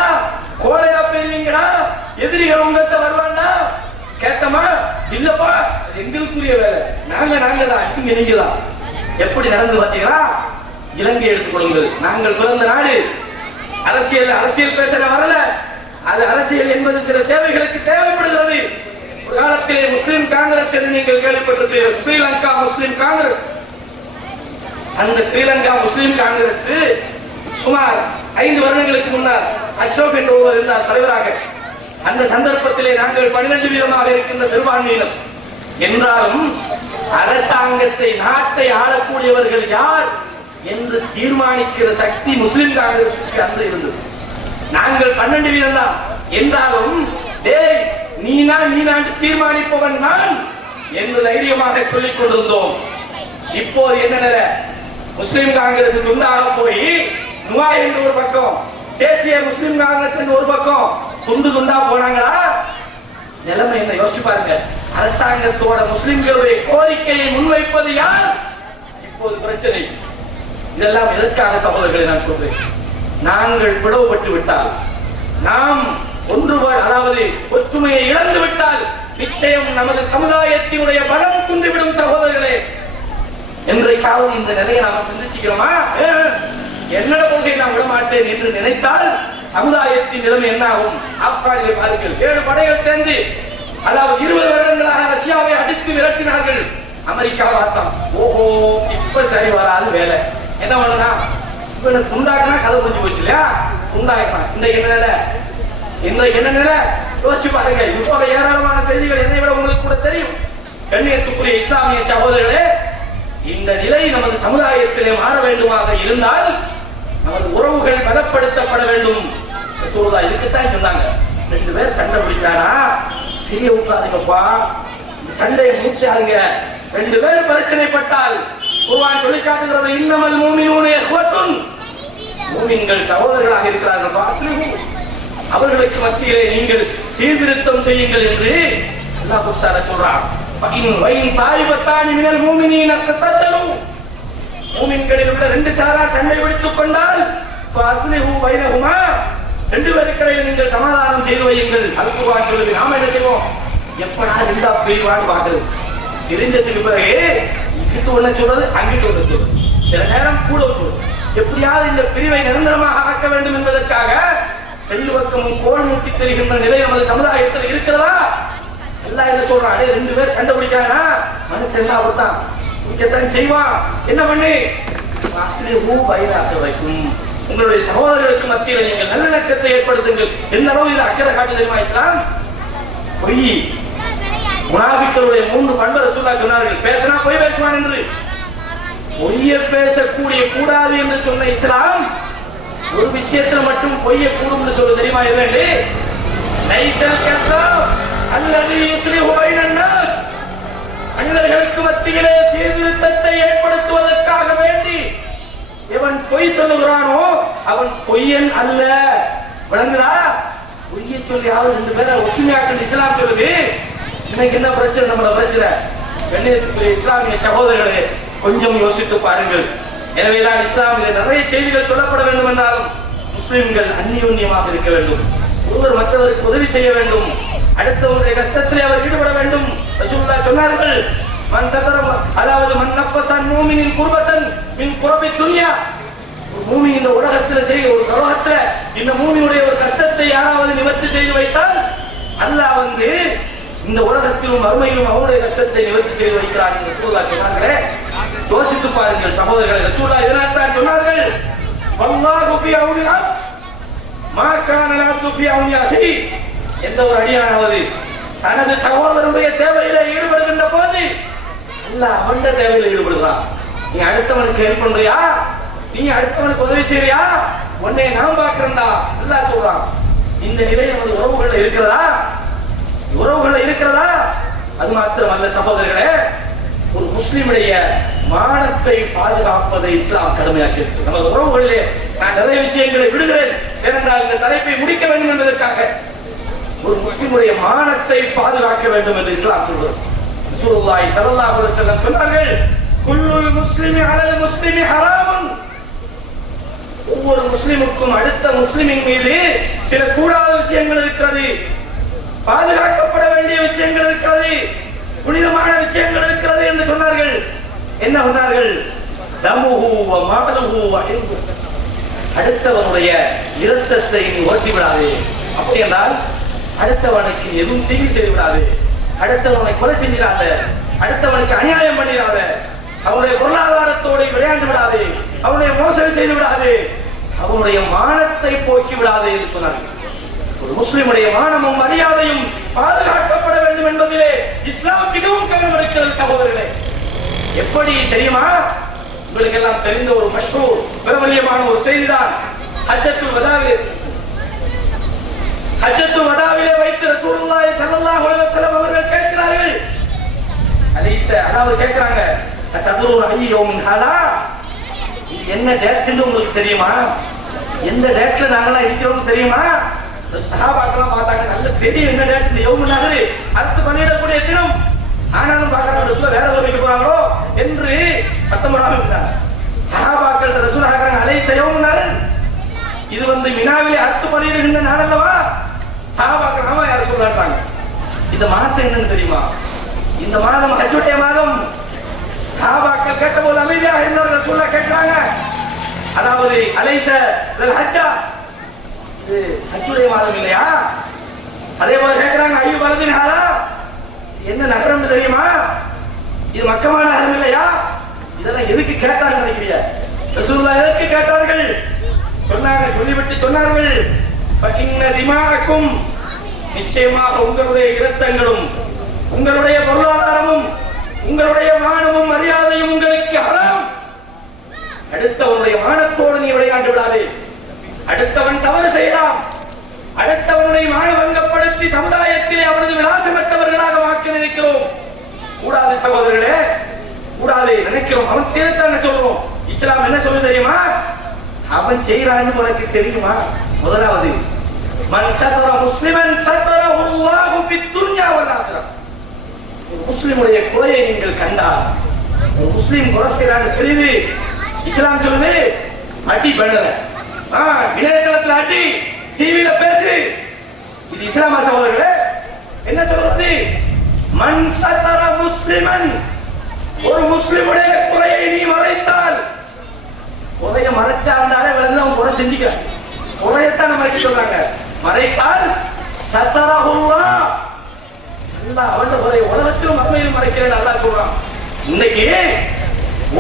கோலையா பிரிவீங்கடா, எதிரிகள் உங்கள்கிட்ட வருவான்னா கேட்டமா? இல்லப்பா, எங்களுக்குரிய வேலை, நாங்க தான், நீங்க தான். எப்படி நடந்து பாத்தீங்களா? இலங்கை எடுத்துக்கொள்ளுங்கள். நாங்கள் பிறந்த நாடு. அரசியல் பேச வரல. அது அரசியல் என்பது சில தேவைகளுக்கு தேவைப்படுகிறது. ஒரு காலத்திலே முஸ்லிம் காங்கிரஸ் என்று நீங்கள் கேள்விப்பட்டிருப்பீர்கள். ஸ்ரீலங்கா முஸ்லிம் காங்கிரஸ். அந்த ஸ்ரீலங்கா முஸ்லிம் காங்கிரஸ் சுமார் 5 வருடங்களுக்கு முன்னால் அசோக் என்ற ஒருவர் இருந்தார் தலைவராக. அந்த சந்தர்ப்பத்திலே நாங்கள் 12 வீதமாக இருக்கின்ற சிறுபான்மையினர் என்றாலும் அரசாங்கத்தை, நாட்டை ஆளக்கூடியவர்கள் யார் என்று தீர்மானிக்கிற சக்தி முஸ்லிம் காங்கிரசுக்கு அன்று இருந்தது. நாங்கள் 12 வீதம் தான் என்றாலும், நீ தீர்மானிப்பவன் நான் என்று தைரியமாக சொல்லிக் கொண்டிருந்தோம். இப்போது என்ன நிலை? முஸ்லிம் காங்கிரஸ் துண்டாக போய் நுவா என்று ஒரு பக்கம், தேசிய முஸ்லிம் காங்கிரஸ் என்று ஒரு பக்கம் துண்டு துண்டா போனாங்களா? நிலைமை என்ன யோசிச்சு பாருங்க. அரசாங்கத்தோட முஸ்லிம்களுடைய கோரிக்கையை முன்வைப்பது யார்? இப்போது பிரச்சனை. இதெல்லாம் எதற்காக சகோதரர்களை நான் சொல்றேன்? நாங்கள் பிளவுபட்டு விட்டால், நாம் ஒன்றுபாடு, அதாவது ஒற்றுமையை இழந்து விட்டால் நிச்சயம் நமது சமுதாயத்தினுடைய பலம் குன்றிவிடும் சகோதரர்களே. என்றைக்காவது இந்த நிலையை நாம சிந்திச்சுக்கிறோமா? என்னோட கொள்கை நான் விடமாட்டேன் என்று நினைத்தால் சமுதாயத்தின் நிலைமை என்ன ஆகும்? ஆப்கானிலே பாருங்கள், 7 படைகள் சேர்ந்து அதாவது 20 வருடங்களாக ரஷ்யாவை அடித்து விரட்டினார்கள். அமெரிக்கா பார்த்தான், ஓஹோ இப்ப சரி வராது வேலை, என்ன பண்ணுனா இவனை துண்டாக்கினா கதை முடிஞ்சு போச்சு இல்லையா, துண்டாக்கலாம். இந்த என்ன நிலை யோசிச்சு பாருங்க. இப்போ ஏராளமான செய்திகள் என்னை விட உங்களுக்கு கூட தெரியும். கண்ணியத்துக்குரிய இஸ்லாமிய சகோதரர்களே, இந்த நிலை நமது சமுதாயத்திலே மாற வேண்டுமாக இருந்தால் நமது உறவுகள் பலப்படுத்தப்பட வேண்டும். இதுக்குத்தான் சொன்னாங்க, 2 பேர் சண்டை பிடிக்கிறானா பெரிய ஊட்டாதீங்கப்பா, சண்டையை மூச்சாதுங்க. 2 பேர் பிரச்சனைப்பட்டால் குர்ஆன் சொல்லி காட்டுகிறது, இன்னமல் மூமினூன இஹ்வத்துன், மூமின்கள் சகோதரர்களாக இருக்கிறார்கள், பாஸ்லிஹு, அவர்களுக்கு மத்தியிலே நீங்கள் சீர்திருத்தம் செய்யுங்கள் என்று அல்லாஹ் தஆலா சொல்றார். வயின் தாயிபத்தானி மினல் மூமினீன கத்ததலு, மூமின்களில் உள்ள 2 சாரார் சண்டை பிடித்துக் கொண்டால் பாஸ்லிஹு பைனஹுமா, 2 பேருக்கிடையில் நீங்கள் சமாதானம் செய்து வையுங்கள். அல் குர்ஆன் சொல்லுது. நாம என்ன செய்வோம்? எப்படா ரெண்டா பிரிவான்னு பாக்குறது. தெரிஞ்சதுக்கு பிறகு இங்கிட்டு ஒண்ணு சொல்றது, அங்கிட்டு ஒண்ணு சொல்றது, சில நேரம் கூட சொல்றது. எப்படியாவது இந்த பிரிவை நிரந்தரமாக ஆக்க வேண்டும் என்பதற்காக 2 பக்கமும் கோல் மூட்டி தெரிகின்ற நிலை நமது சமுதாயத்தில் இருக்கிறதா? எல்லாம் என்ன சொல்றான், 2 பேர் சண்டை பிடிக்கிறாங்கன்னா மனுஷன் அப்படித்தான் பிடிக்கத்தான் செய்வான். என்ன பண்ணி வைக்கும், உங்களுடைய சகோதரர்களுக்கு மத்தியில் நீங்கள் நல்லிணக்கத்தை ஏற்படுத்துங்கள். என்ன அளவு இது அக்கறை காட்டி தெரியுமா இஸ்லாம்? பொய், முனாபிக்களுடைய 3 பண்பை ரசூலுல்லாஹ் சொன்னார்கள். பேசினா பொய் பேசுவான் என்று, பொய்யை பேசக்கூடிய கூடாது என்று சொன்ன இஸ்லாம் ஒரு விஷயத்துல மட்டும் பொய்யை கூடும் சொல்ல தெரியுமா? இல்லையே லைசல் கஸப் அல்லதி யுஸ்லிஹு பைனன் நாஸ், மனிதர்களுக்கு மத்தியிலே சீர்திருத்தத்தை ஏற்படுத்துவதற்காக வேண்டி எவன் பொய் சொல்லுகிறானோ அவன் பொய்யன் அல்ல. விளங்குதா? பொய்யை சொல்லியாவது 2 பேரை ஒற்றுமையாக்க இஸ்லாம் சொல்லுது. இன்னைக்கு என்ன பிரச்சனை? நம்மள பிரச்சனை. கண்ணியத்துக்குரிய இஸ்லாமிய சகோதரர்களே, கொஞ்சம் யோசித்து பாருங்கள். எனவேதான் இஸ்லாமில் நிறைய செய்திகள் சொல்லப்பட வேண்டும் என்றாலும் முஸ்லிம்கள் அந்நியோன்யமாக இருக்க வேண்டும், ஒருவர் மற்றவருக்கு உதவி செய்ய வேண்டும், அடுத்தவருடைய கஷ்டத்திலே அவர் ஈடுபட வேண்டும். ரசூலுல்லாஹ் சொன்னார்கள், மன் சதர, அதாவது மன் நஃபஸன் மூமினின் குர்பத்தன் மின் குரபி துன்யா, ஒரு மூமின் இந்த உலகத்தில் செய்ய ஒரு உலகத்தில் இந்த மூமினுடைய ஒரு கஷ்டத்தை யாராவது நிவர்த்தி செய்து வைத்தால் அல்லாஹ் வந்து இந்த உலகத்திலும் மறுமையிலும் அவருடைய கஷ்டத்தை நிவர்த்தி செய்து வைக்கிறார் என்று ரசூலுல்லாஹ் சொன்னார்களே. யோசித்து பாருங்கள் சகோதரர்களே, ரசூலுல்லாஹ் இதனால் தான் சொன்னார்கள், வல்லாஹு ஃபீ அவ்னில் அப்த் மா கான அல்-அப்து ஃபீ அவ்னி அஹி, எந்த ஒரு அடியானாவது தனது சகோதரனுடைய தேவையில ஈடுபடுகின்ற போது அல்லாஹ் அவனுடைய தேவையில ஈடுபடுகிறான். நீ அடுத்தவனுக்கு ஹெல்ப் பண்றியா, நீ அடுத்தவனுக்கு உதவி செய்யறியா, உன்னை நான் பார்க்கிறேன்டா அல்லாஹ் சொல்றான். இந்த நிலை நமது உறவுகள் இருக்கிறதா? உறவுகள் இருக்கிறதா? அது மாத்திரமல்ல சகோதரர்களே, ஒரு முஸ்லிமுடைய மானத்தை பாதுகாப்பதை இஸ்லாம் கடமையாக்கியிருக்கு. நமது உறவுகளிலே நான் நிறைய விஷயங்களை விடுகிறேன், ஏனென்றால் இந்த தலைப்பை முடிக்க வேண்டும் என்பதற்காக. ஒரு முஸ்லிமுடைய மானத்தை பாதுகாக்க வேண்டும் என்று இஸ்லாம் சொல்கிறது. ரசூலுல்லாஹி ஸல்லல்லாஹு அலைஹி வஸல்லம் சொன்னார்கள், குல்லுல் முஸ்லிமி அலல் முஸ்லிமி ஹராமுன், ஒவ்வொரு முஸ்லிமுக்கும் அடுத்த முஸ்லிமின் மீது சில கூடாத விஷயங்கள் இருக்கிறது, பாதுகாக்கப்பட வேண்டிய விஷயங்கள் இருக்கிறது, புனிதமான விஷயங்கள் இருக்கிறது என்று சொன்னார்கள். என்ன சொன்னார்கள்? தமுஹு வ மாலுஹு வ இர்து, அடுத்தவனுடைய இரத்தத்தை நீ ஓட்டி விடாதே. அப்படி என்றால் அடுத்தவனுக்கு எதுவும் தீங்கு செய்து விடாது, அடுத்தவனை கொலை செஞ்சிடாத, அடுத்தவனுக்கு அநியாயம் பண்ணிடாத, அவனுடைய பொருளாதாரத்தோடு விளையாண்டு விடாது, அவனுடைய மோசடி செய்து விடாது, அவனுடைய மானத்தை போக்கி விடாது என்று சொன்னார்கள். ஒரு முஸ்லிமுடைய மானமும் மரியாதையும் பாதுகாக்கப்பட வேண்டும் என்பதிலே இஸ்லாம் மிகவும் கவனம் எடுக்கிறது சகோதரர்களே. எப்படி தெரியுமா? உங்களுக்கு எல்லாம் தெரிந்த ஒரு மஷ்ஹூர் பிரபல்யமான ஒரு செய்திதான். ஹஜ்ஜத்துல் வதாவிலே வைத்து ரசூலுல்லாஹி ஸல்லல்லாஹு அலைஹி வஸல்லம் அவர்கள் கேட்கிறார்கள், அலைஸ, அதாவது கேட்கிறாங்க, ததுரூன ஐய யௌமின் ஹாதா, இது என்ன டேட் என்று உங்களுக்கு தெரியுமா? எந்த டேட்ல நாங்கெல்லாம் இருக்கிறோம் தெரியுமா? சஹாபாக்கள் பார்த்தாங்க, நல்ல தெரியும் என்ன டேட், இந்த யௌமுன் நஹர் அடுத்து பண்ணிடக்கூடிய தினம். ஆனாலும் பார்க்கறாங்க ரசூல் வேற ஒரு வீட்டுக்கு போறாங்களோ என்று சத்தம் போடாம இருந்தாங்க. சஹாபாக்கள் ரசூல் ஆகறாங்க, அலைஸ யௌமுன் நஹர், இது வந்து மினாவிலே அடுத்து பண்ணிடுகின்ற நாள் அல்லவா? சஹாபாக்கள் நாம யார சொல்றாங்க. இந்த மாசம் என்னன்னு தெரியுமா? இந்த மாதம் ஹஜ்ஜுடைய மாதம். சஹாபாக்கள் கேட்டபோது அமைதியாக இருந்தவர்கள் சொல்ல கேட்கிறாங்க, அதாவது அலைஸ அல் ஹஜ்ஜா, இது ஹஜ்ஜுடைய மாதம் இல்லையா? அதே போல கேட்கிறாங்க, ஐயோ பலதின் ஹாலா, என்ன நகரம் தெரியுமா? இது மக்கமான நகரம் இல்லையா? இதெல்லாம் எதுக்கு கேட்டாங்க நினைக்கிறீங்க? ரசூலுல்லாஹ் எதற்கு கேட்டார்கள்? சொன்னாங்க, சொல்லிவிட்டு சொன்னார்கள், ஃபகின்ன திமாஅக்கும், நிச்சயமாக உங்களுடைய இரத்தங்களும் உங்களுடைய பொருளாதாரமும் உங்களுடைய மானமும் மரியாதையும் உங்களுக்கு ஹராம். அடுத்தவனுடைய மானத்தோடு நீ விளையாண்டு விடாதே. அடுத்தவன் தவறு செய்யலாம், அடுத்தவனை மானபங்கப்படுத்தி சமுதாயத்திலே அவரது விலாசமற்றவர்களாக வாக்கு நினைக்கிறோம். கூடாது சகோதரர்களே, கூடாது நினைக்கிறோம். அவன் செய்யத்தான் சொல்றோம். இஸ்லாம் என்ன சொல்லு தெரியுமா? அவன் செய்யறான்னு உனக்கு தெரியுமா? முதலாவது, மன் சதர முஸ்லிமன் சதரஹு அல்லாஹு பித்துன்யா வல் ஆகிரா. ஒரு முஸ்லிமுடைய குறையை நீங்கள் கண்டால், ஒரு முஸ்லிம் குறை செய்யறான்னு தெரியுது, இஸ்லாம் சொல்லுது அடி பண்ணல, இணையதளத்தில் அடி, டிவியில பேசு. இது இஸ்லாமா சகோதரர்களே? என்ன சொல்றது? மன் சதர முஸ்லிமன், ஒரு முஸ்லிமுடைய குறையை நீ மறைத்தால், குறைய மறைச்சாலே விளங்க குறை செஞ்சுக்க, குறையத்தான் மறைக்க சொல்றாங்க. மறைத்தால் சதரஹுல்லா, அல்லாஹ் அவன் குறைய உலகத்திலும் மறுமையிலும் மறைக்கிறேன் அல்லாஹ் சொல்றான். இன்னைக்கு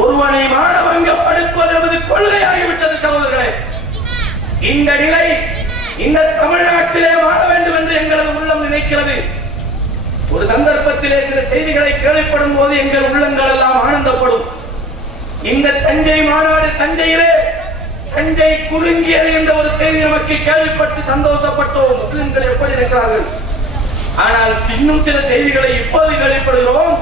ஒருவனை மானபங்கப்படுத்துவது என்பது கொள்கையாகிவிட்டது சகோதரர்களே. இந்த நிலை இந்த தமிழ்நாட்டிலே மாற வேண்டும் என்று எங்களது உள்ளம் நினைக்கிறது. ஒரு சந்தர்ப்பத்திலே சில செய்திகளை கேள்விப்படும் போது எங்கள் உள்ளங்கள் எல்லாம் ஆனந்தப்படும். இந்த தஞ்சை மாநாடு, தஞ்சையிலே தஞ்சை குலுங்கியது என்ற ஒரு செய்தி நமக்கு கேள்விப்பட்டு சந்தோஷப்பட்டோம். முஸ்லிம்கள் எப்படி இருக்கிறார்கள். ஆனால் இன்னும் சில செய்திகளை இப்போது கேள்விப்படுகிறோம்,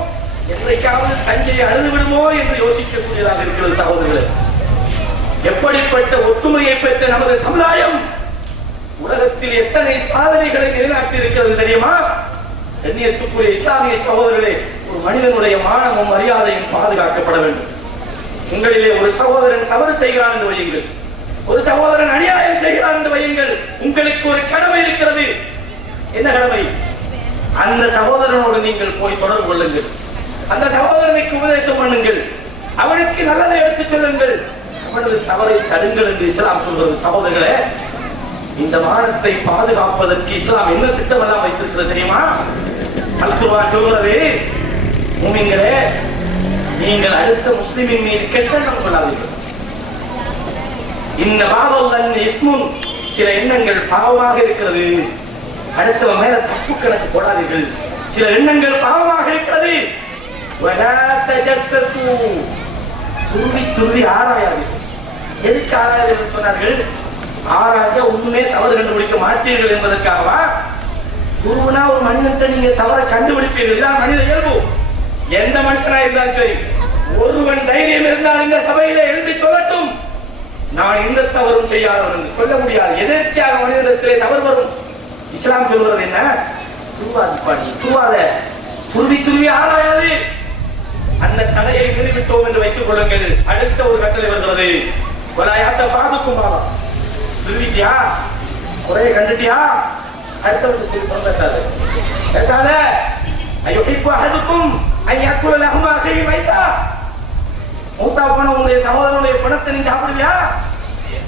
என்றைக்காவது தஞ்சையை அழுது விடுமோ என்று யோசிக்கக்கூடியதாக இருக்கிறது சகோதரர்களே. எப்படிப்பட்ட ஒற்றுமையை பெற்ற நமது சமுதாயம் உலகத்தில் எத்தனை சாதனைகளை நிலைநாட்டி இருக்கிறது தெரியுமா? கண்ணியத்துக்குரிய இஸ்லாமிய சகோதரர்களே, ஒரு மனிதனுடைய மானமும் மரியாதையும் பாதுகாக்கப்பட வேண்டும். உங்களிலே ஒரு சகோதரன் தவறு செய்கிறான் என்று வையுங்கள், ஒரு சகோதரன் அநியாயம் செய்கிறான் என்று வையுங்கள், உங்களுக்கு ஒரு கடமை இருக்கிறது. என்ன கடமை? அந்த சகோதரனோடு நீங்கள் போய் தொடர்பு கொள்ளுங்கள், அந்த சகோதரனுக்கு உபதேசம் பண்ணுங்கள், அவனுக்கு நல்லதை எடுத்துச் சொல்லுங்கள், அவனது தவறை தடுங்கள் என்று இஸ்லாம் சொல்றது. சகோதரர்களே, இந்த மானத்தை பாதுகாப்பதற்கு இஸ்லாம் என்ன திட்டம் எல்லாம் வைத்திருக்கிறது தெரியுமா? அல் குர்ஆன் சொல்கிறது, மூமின்களே, நீங்கள் அடுத்த முஸ்லிமின் மீது கெட்டெண்ணம் கொள்ளாதீர்கள். இந்த பாவல் இஸ்முன், சில எண்ணங்கள் பாவமாக இருக்கிறது, அடுத்தவன் மேல தப்பு கணக்கு போடாதீர்கள். சில எண்ணங்கள் பாவமாக இருக்கிறது. துருவி துருவி ஆராயாதீர்கள். எதுக்கு ஆராயாதீர்கள் சொன்னார்கள்? ஆராய்ஞ்ச ஒண்ணுமே தவறு கண்டுபிடிக்க மாட்டீர்கள் என்பதற்காகவா? குருவனா ஒரு மனிதத்தை நீங்க தவறை கண்டுபிடிப்பீர்கள். இதான் மனித இயல்பு. எந்த மனுஷனா இருந்தாலும் சரி, ஒருவன் தைரியம் இருந்தால் இந்த சபையில எழுதி சொல்லட்டும், நான் எந்த தவறும் செய்யாதவன் என்று சொல்ல முடியாது. எதிர்ச்சியாக மனிதத்திலே தவறு வரும். இஸ்லாம் சொல்வது என்ன? துருவாத, துருவி துருவி ஆராயாது. அந்த தடையை நிறுவிட்டோம் என்று வைத்துக் கொள்ளுங்கள். அடுத்த ஒரு கட்டளை வருகிறது, பாதுக்கும் பாவம். துருவிட்டியா, குறைய கண்டுட்டியா, அடுத்தவருக்கு திருப்பம் பேசாத பேசாத. மூத்தா போன உங்களுடைய சகோதரனுடைய பணத்தை நீ சாப்பிடுவியா?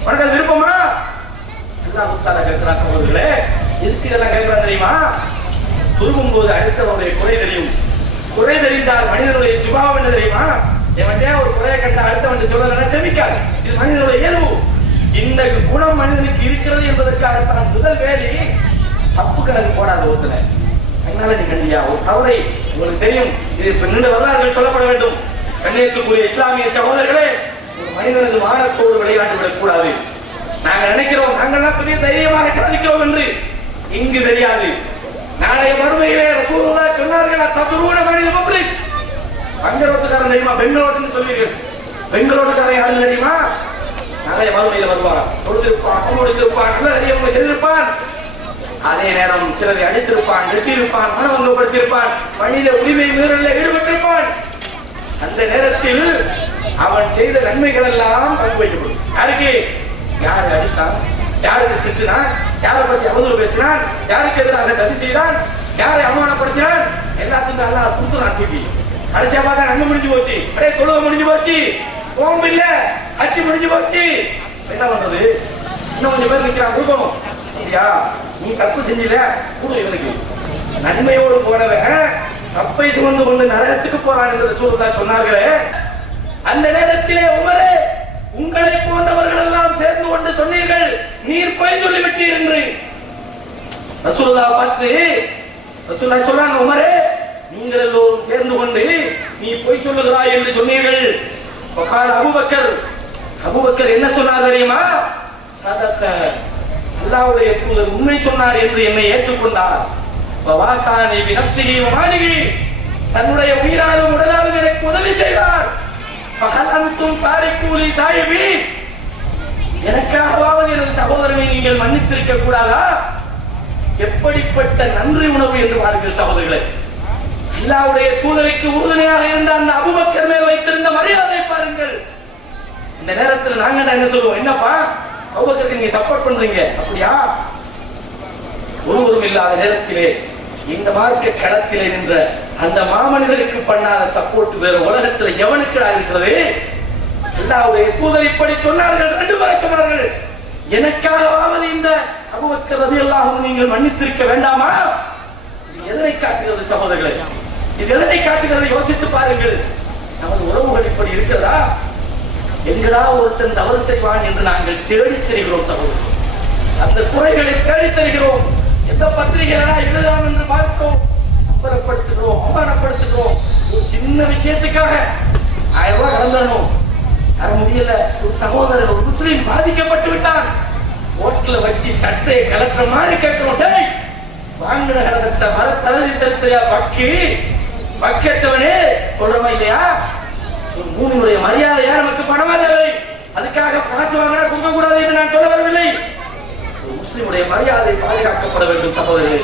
உனக்கு விருப்பமா? கேட்கிறான். சகோதரர்களே, எதுக்கு இதெல்லாம் கேட்கிறான் தெரியுமா? துருவும் போது அடுத்தவருடைய குறை தெரியும். குறை தெரிந்தால் மனிதனுடைய சுபாவம் என்ன தெரியுமா? எவன் ஒரு குறையை கண்ட அடுத்தவன் சொல்ல செமிக்காது. இது மனிதனுடைய இயல்பு. இந்த குணம் மனிதனுக்கு இருக்கிறது என்பதற்காகத்தான் முதல் வேலை தப்பு கணக்கு போடாத ஒருத்தனை. அதனால நீ கண்டியா ஒரு தவறை உங்களுக்கு தெரியும். இது நீண்ட வரலாறுகள் சொல்லப்பட வேண்டும். கண்ணியத்துக்குரிய இஸ்லாமிய சகோதரர்களே, ஒரு மனிதனது மானத்தோடு விளையாட்டு விடக் கூடாது. நாங்கள் நினைக்கிறோம் நாங்கள்லாம் பெரிய தைரியமாக சாதிக்கிறோம் என்று. இங்கு தெரியாது. நாளைய மறுமையிலே ரசூலுல்லாஹ் சொன்னார்கள், ததுரூன மனித முப்ளிஸ். பங்கரோட்டுக்காரன் தெரியுமா? பெங்களோட்டுன்னு சொல்வீர்கள். பெங்களோட்டுக்காரன் யாரு தெரியுமா? நாளைய மறுமையில வருவான், கொடுத்திருப்பான், கொடுத்திருப்பான், நல்ல அறியவங்க செய்திருப்பான். அதே நேரம் சிலரை அடித்திருப்பான், வெட்டியிருப்பான், மனவங்கப்படுத்தியிருப்பான், மனித உரிமை மீறலில் ஈடுபட்டிருப்பான். அந்த நேரத்தில் அவன் செய்த நன்மைகள் எல்லாம் பங்கு வைக்கப்படும். யாருக்கு? யார் அடித்தான், யாருக்கு திட்டினான், யாரை பத்தி அவதூறு பேசினான், யாருக்கு எதிராக சதி செய்தான், யாரை அவமானப்படுத்தினான், எல்லாத்துக்கும் அல்லாஹ் கொடுத்துறான் தூக்கி. கடைசியா பார்த்தா நன்மை முடிஞ்சு போச்சு, அப்படியே தொழுகை முடிஞ்சு போச்சு, கோம்பு இல்ல, அச்சு முடிஞ்சு போச்சு. என்ன பண்றது? இன்னும் கொஞ்சம் பேர் நிக்கிறான், கொடுக்கணும். ஐயா நீ தப்பு செஞ்சல கொடு இவனுக்கு. நன்மையோடு போனவன் தப்பை சுமந்து கொண்டு நரகத்துக்கு போறான் என்று ரசூலுல்லாஹ் சொன்னார்களே. அந்த நேரத்திலே உமரே, உங்களை போன்றவர்கள் எல்லாம் சேர்ந்து கொண்டு சொன்னீர்கள் நீர் பொய் சொல்லிவிட்டீர் என்று. ரசூலுல்லாஹ் பார்த்து ரசூலுல்லாஹ் சொன்னாங்க, உமரே நீங்கள் எல்லோரும் சேர்ந்து கொண்டு நீ பொய் சொல்லுகிறாய் என்று சொன்னீர்கள். அபூபக்கர் என்ன சொன்னார் தெரியுமா? சதக, அல்லாஹ்வுடைய தூதர் உண்மை சொன்னார் என்று என்னை ஏற்றுக்கொண்டார். வவாசானி பினஃப்ஸிஹி வமாலிஹி, தன்னுடைய உயிராலும் உடலாலும் எனக்கு உதவி செய்தார். ஃபஹல் அன்தும் தாரிகூலி சாயிபி, எனக்காகவாவது எனது சகோதரனை நீங்கள் மன்னித்திருக்க கூடாதா? எப்படிப்பட்ட நன்றி உணர்வு என்று பாருங்கள் சகோதரர்களே. அல்லாஹ்வுடைய தூதருக்கு உறுதுணையாக இருந்த அந்த அபூபக்கர் மேல் வைத்திருந்த மரியாதை பாருங்கள். இந்த நேரத்தில் நாங்க என்ன சொல்லுவோம்? என்னப்பா அபூபக்கருக்கு நீங்க சப்போர்ட் பண்றீங்க அப்படியா? ஒருவரும் இல்லாத நேரத்திலே இந்த மார்க்க களத்திலே நின்ற அந்த மாமனிதருக்கு பண்ணாத சப்போர்ட் வேற உலகத்துல எவனுக்கு இருக்கிறது? அல்லாஹ்வுடைய தூதர் இப்படி சொன்னார்கள், 2 முறை சொன்னார்கள். எனக்காகவாவது இந்த அபூபக்கர் ரலியல்லாஹு அன்ஹு நீங்கள் மன்னித்திருக்க வேண்டாமா? இது எதனை காட்டுகிறது சகோதரர்களே? இது எதனை காட்டுகிறது? யோசித்து பாருங்கள். நமது உறவுகள் இப்படி இருக்கிறதா? எங்கடா ஒருத்தன் தவறு செய்வான் என்று நாங்கள் தேடித் தெரிகிறோம் சகோதரர். அந்த குறைகளை தேடித் தெரிகிறோம். எந்த பத்திரிகைகளா எழுதலாம் என்று பார்க்கிறோம், அம்பலப்படுத்துகிறோம், அவமானப்படுத்துகிறோம். ஒரு சின்ன விஷயத்துக்காக 1000 ரூபாய் கடந்தணும், தர முடியல. ஒரு சகோதரர், ஒரு முஸ்லீம் பாதிக்கப்பட்டு விட்டான், ஓட்டுல வச்சு சட்டையை கலற்ற மாதிரி கேட்கிறோம். டேய் வாங்கின கடத்த மர தகுதி தருத்தியா பக்கேற்றவனே சொல்றமா இல்லையா? ஒரு மூணினுடைய மரியாதையா நமக்கு பணமா தேவை, அதுக்காக காசு வாங்கினா கொடுக்க கூடாது என்று நான் சொல்ல வரவில்லை. முஸ்லிமுடைய மரியாதை பாதுகாக்கப்பட வேண்டும் சகோதரர்களே,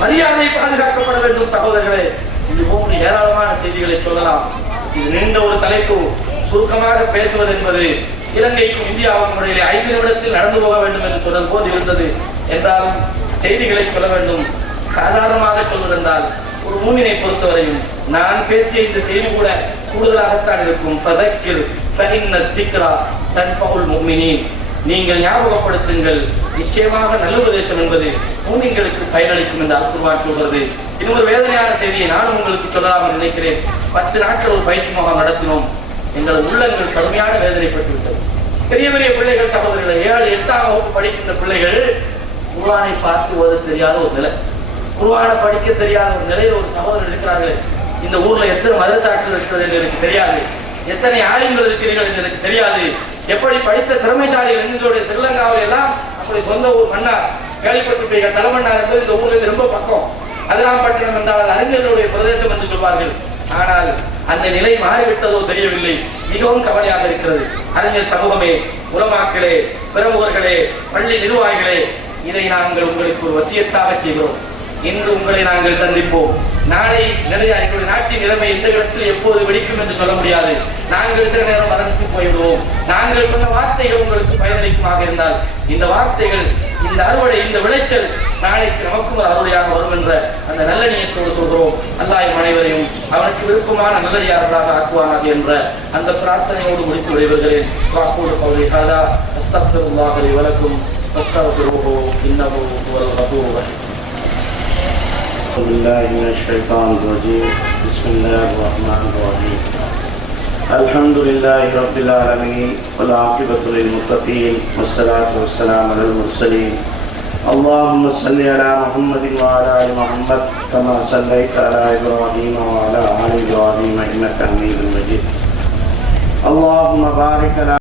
மரியாதை பாதுகாக்கப்பட வேண்டும் சகோதரர்களே. இது போன்று ஏராளமான செய்திகளை சொல்லலாம். இது நீண்ட ஒரு தலைப்பு. சுருக்கமாக பேசுவது என்பது இலங்கைக்கும் இந்தியாவுக்கும் இடையிலே 5 நிமிடத்தில் நடந்து போக வேண்டும் என்று சொன்னது போது இருந்தது. என்றாலும் செய்திகளை சொல்ல வேண்டும். சாதாரணமாக சொல்வதென்றால் ஒரு மூமினை பொறுத்தவரையும் நான் பேசிய இந்த செய்தி கூட கூடுதலாகத்தான் இருக்கும். ஃபதக்கிர் ஃபஇன்ன திக்ரா தன்ஃபஉல் முஃமினீன், நீங்கள் ஞாபகப்படுத்துங்கள், நிச்சயமாக நல்ல உபதேசம் என்பது மூமின்களுக்கு பயனளிக்கும் என்று அல் குர்ஆன் சொல்கிறது. இன்னொரு வேதனையான செய்தியை நானும் உங்களுக்கு சொல்லலாம் என்று நினைக்கிறேன். 10 நாட்கள் ஒரு பயிற்சி முகாம் நடத்தினோம். எங்களது உள்ளங்கள் கடுமையான வேதனைப்பட்டு விட்டது. பெரிய பெரிய பிள்ளைகள் சகோதரர்கள், 7, 8ஆம் வகுப்பு படிக்கின்ற பிள்ளைகள் குர்ஆனை பார்த்து ஓத தெரியாத ஒரு நிலை, குர்ஆனை படிக்க தெரியாத ஒரு நிலையில் ஒரு சகோதரர் இருக்கிறார்கள். இந்த ஊர்ல எத்தனை மதரசாக்கள் இருக்கிறது என்று எனக்கு தெரியாது, எத்தனை ஆலிம்கள் இருக்கிறீர்கள் என்று எனக்கு தெரியாது. எப்படி படித்த திறமைசாலிகள் எங்களுடைய ஸ்ரீலங்காவில் எல்லாம் அப்படி சொந்த ஊர் மன்னார், கேள்விப்பட்டிருப்பீர்கள். தலைமன்னார் என்பது இந்த ஊரில் ரொம்ப பக்கம். அதிராம்பட்டினம் என்றால் அது அறிஞர்களுடைய பிரதேசம் என்று சொல்வார்கள். ஆனால் அந்த நிலை மாறிவிட்டதோ தெரியவில்லை. மிகவும் கவலையாக இருக்கிறது. அறிஞர் சமூகமே, உலமாக்களே, பிரமுகர்களே, பள்ளி நிர்வாகிகளே, இதை நாங்கள் உங்களுக்கு ஒரு வசியத்தாக செய்கிறோம். இன்று உங்களை நாங்கள் சந்திப்போம், நாளை எங்களுடைய நாட்டின் நிலைமை எந்த இடத்தில் எப்போது வெடிக்கும் என்று சொல்ல முடியாது. நாங்கள் சில நேரம் மறந்து போய்விடுவோம். நாங்கள் சொன்ன வார்த்தைகள் உங்களுக்கு பயனளிக்குமாக இருந்தால் இந்த வார்த்தைகள், இந்த அறுவடை, இந்த விளைச்சல் நாளைக்கு நமக்கும் ஒரு அறுவடையாக வரும் என்ற அந்த நல்ல நியத்தோடு சொல்கிறோம். அல்லாஹ் அனைவரையும் அவனுக்கு விருப்பமான நல்லடியார்களாக ஆக்குவானாக என்ற அந்த பிரார்த்தனையோடு முடித்து விடைபெறுகிறேன். வாக்கோடு பகுதி காதா அஸ்தக்ஃபிருல்லாஹ் லி வலக்கும் ஃபஸ்தக்ஃபிருஹு இன்னஹு ஹுவல் கஃபூர் ரஹீம். أعوذ بالله من الشيطان الرجيم. بسم الله الرحمن الرحيم. الحمد لله رب العالمين والعاقبة للمتقين والصلاة والسلام على المرسلين. اللهم صل على محمد وعلى آل محمد كما صليت على إبراهيم وعلى آل إبراهيم إنك حميد مجيد. اللهم بارك على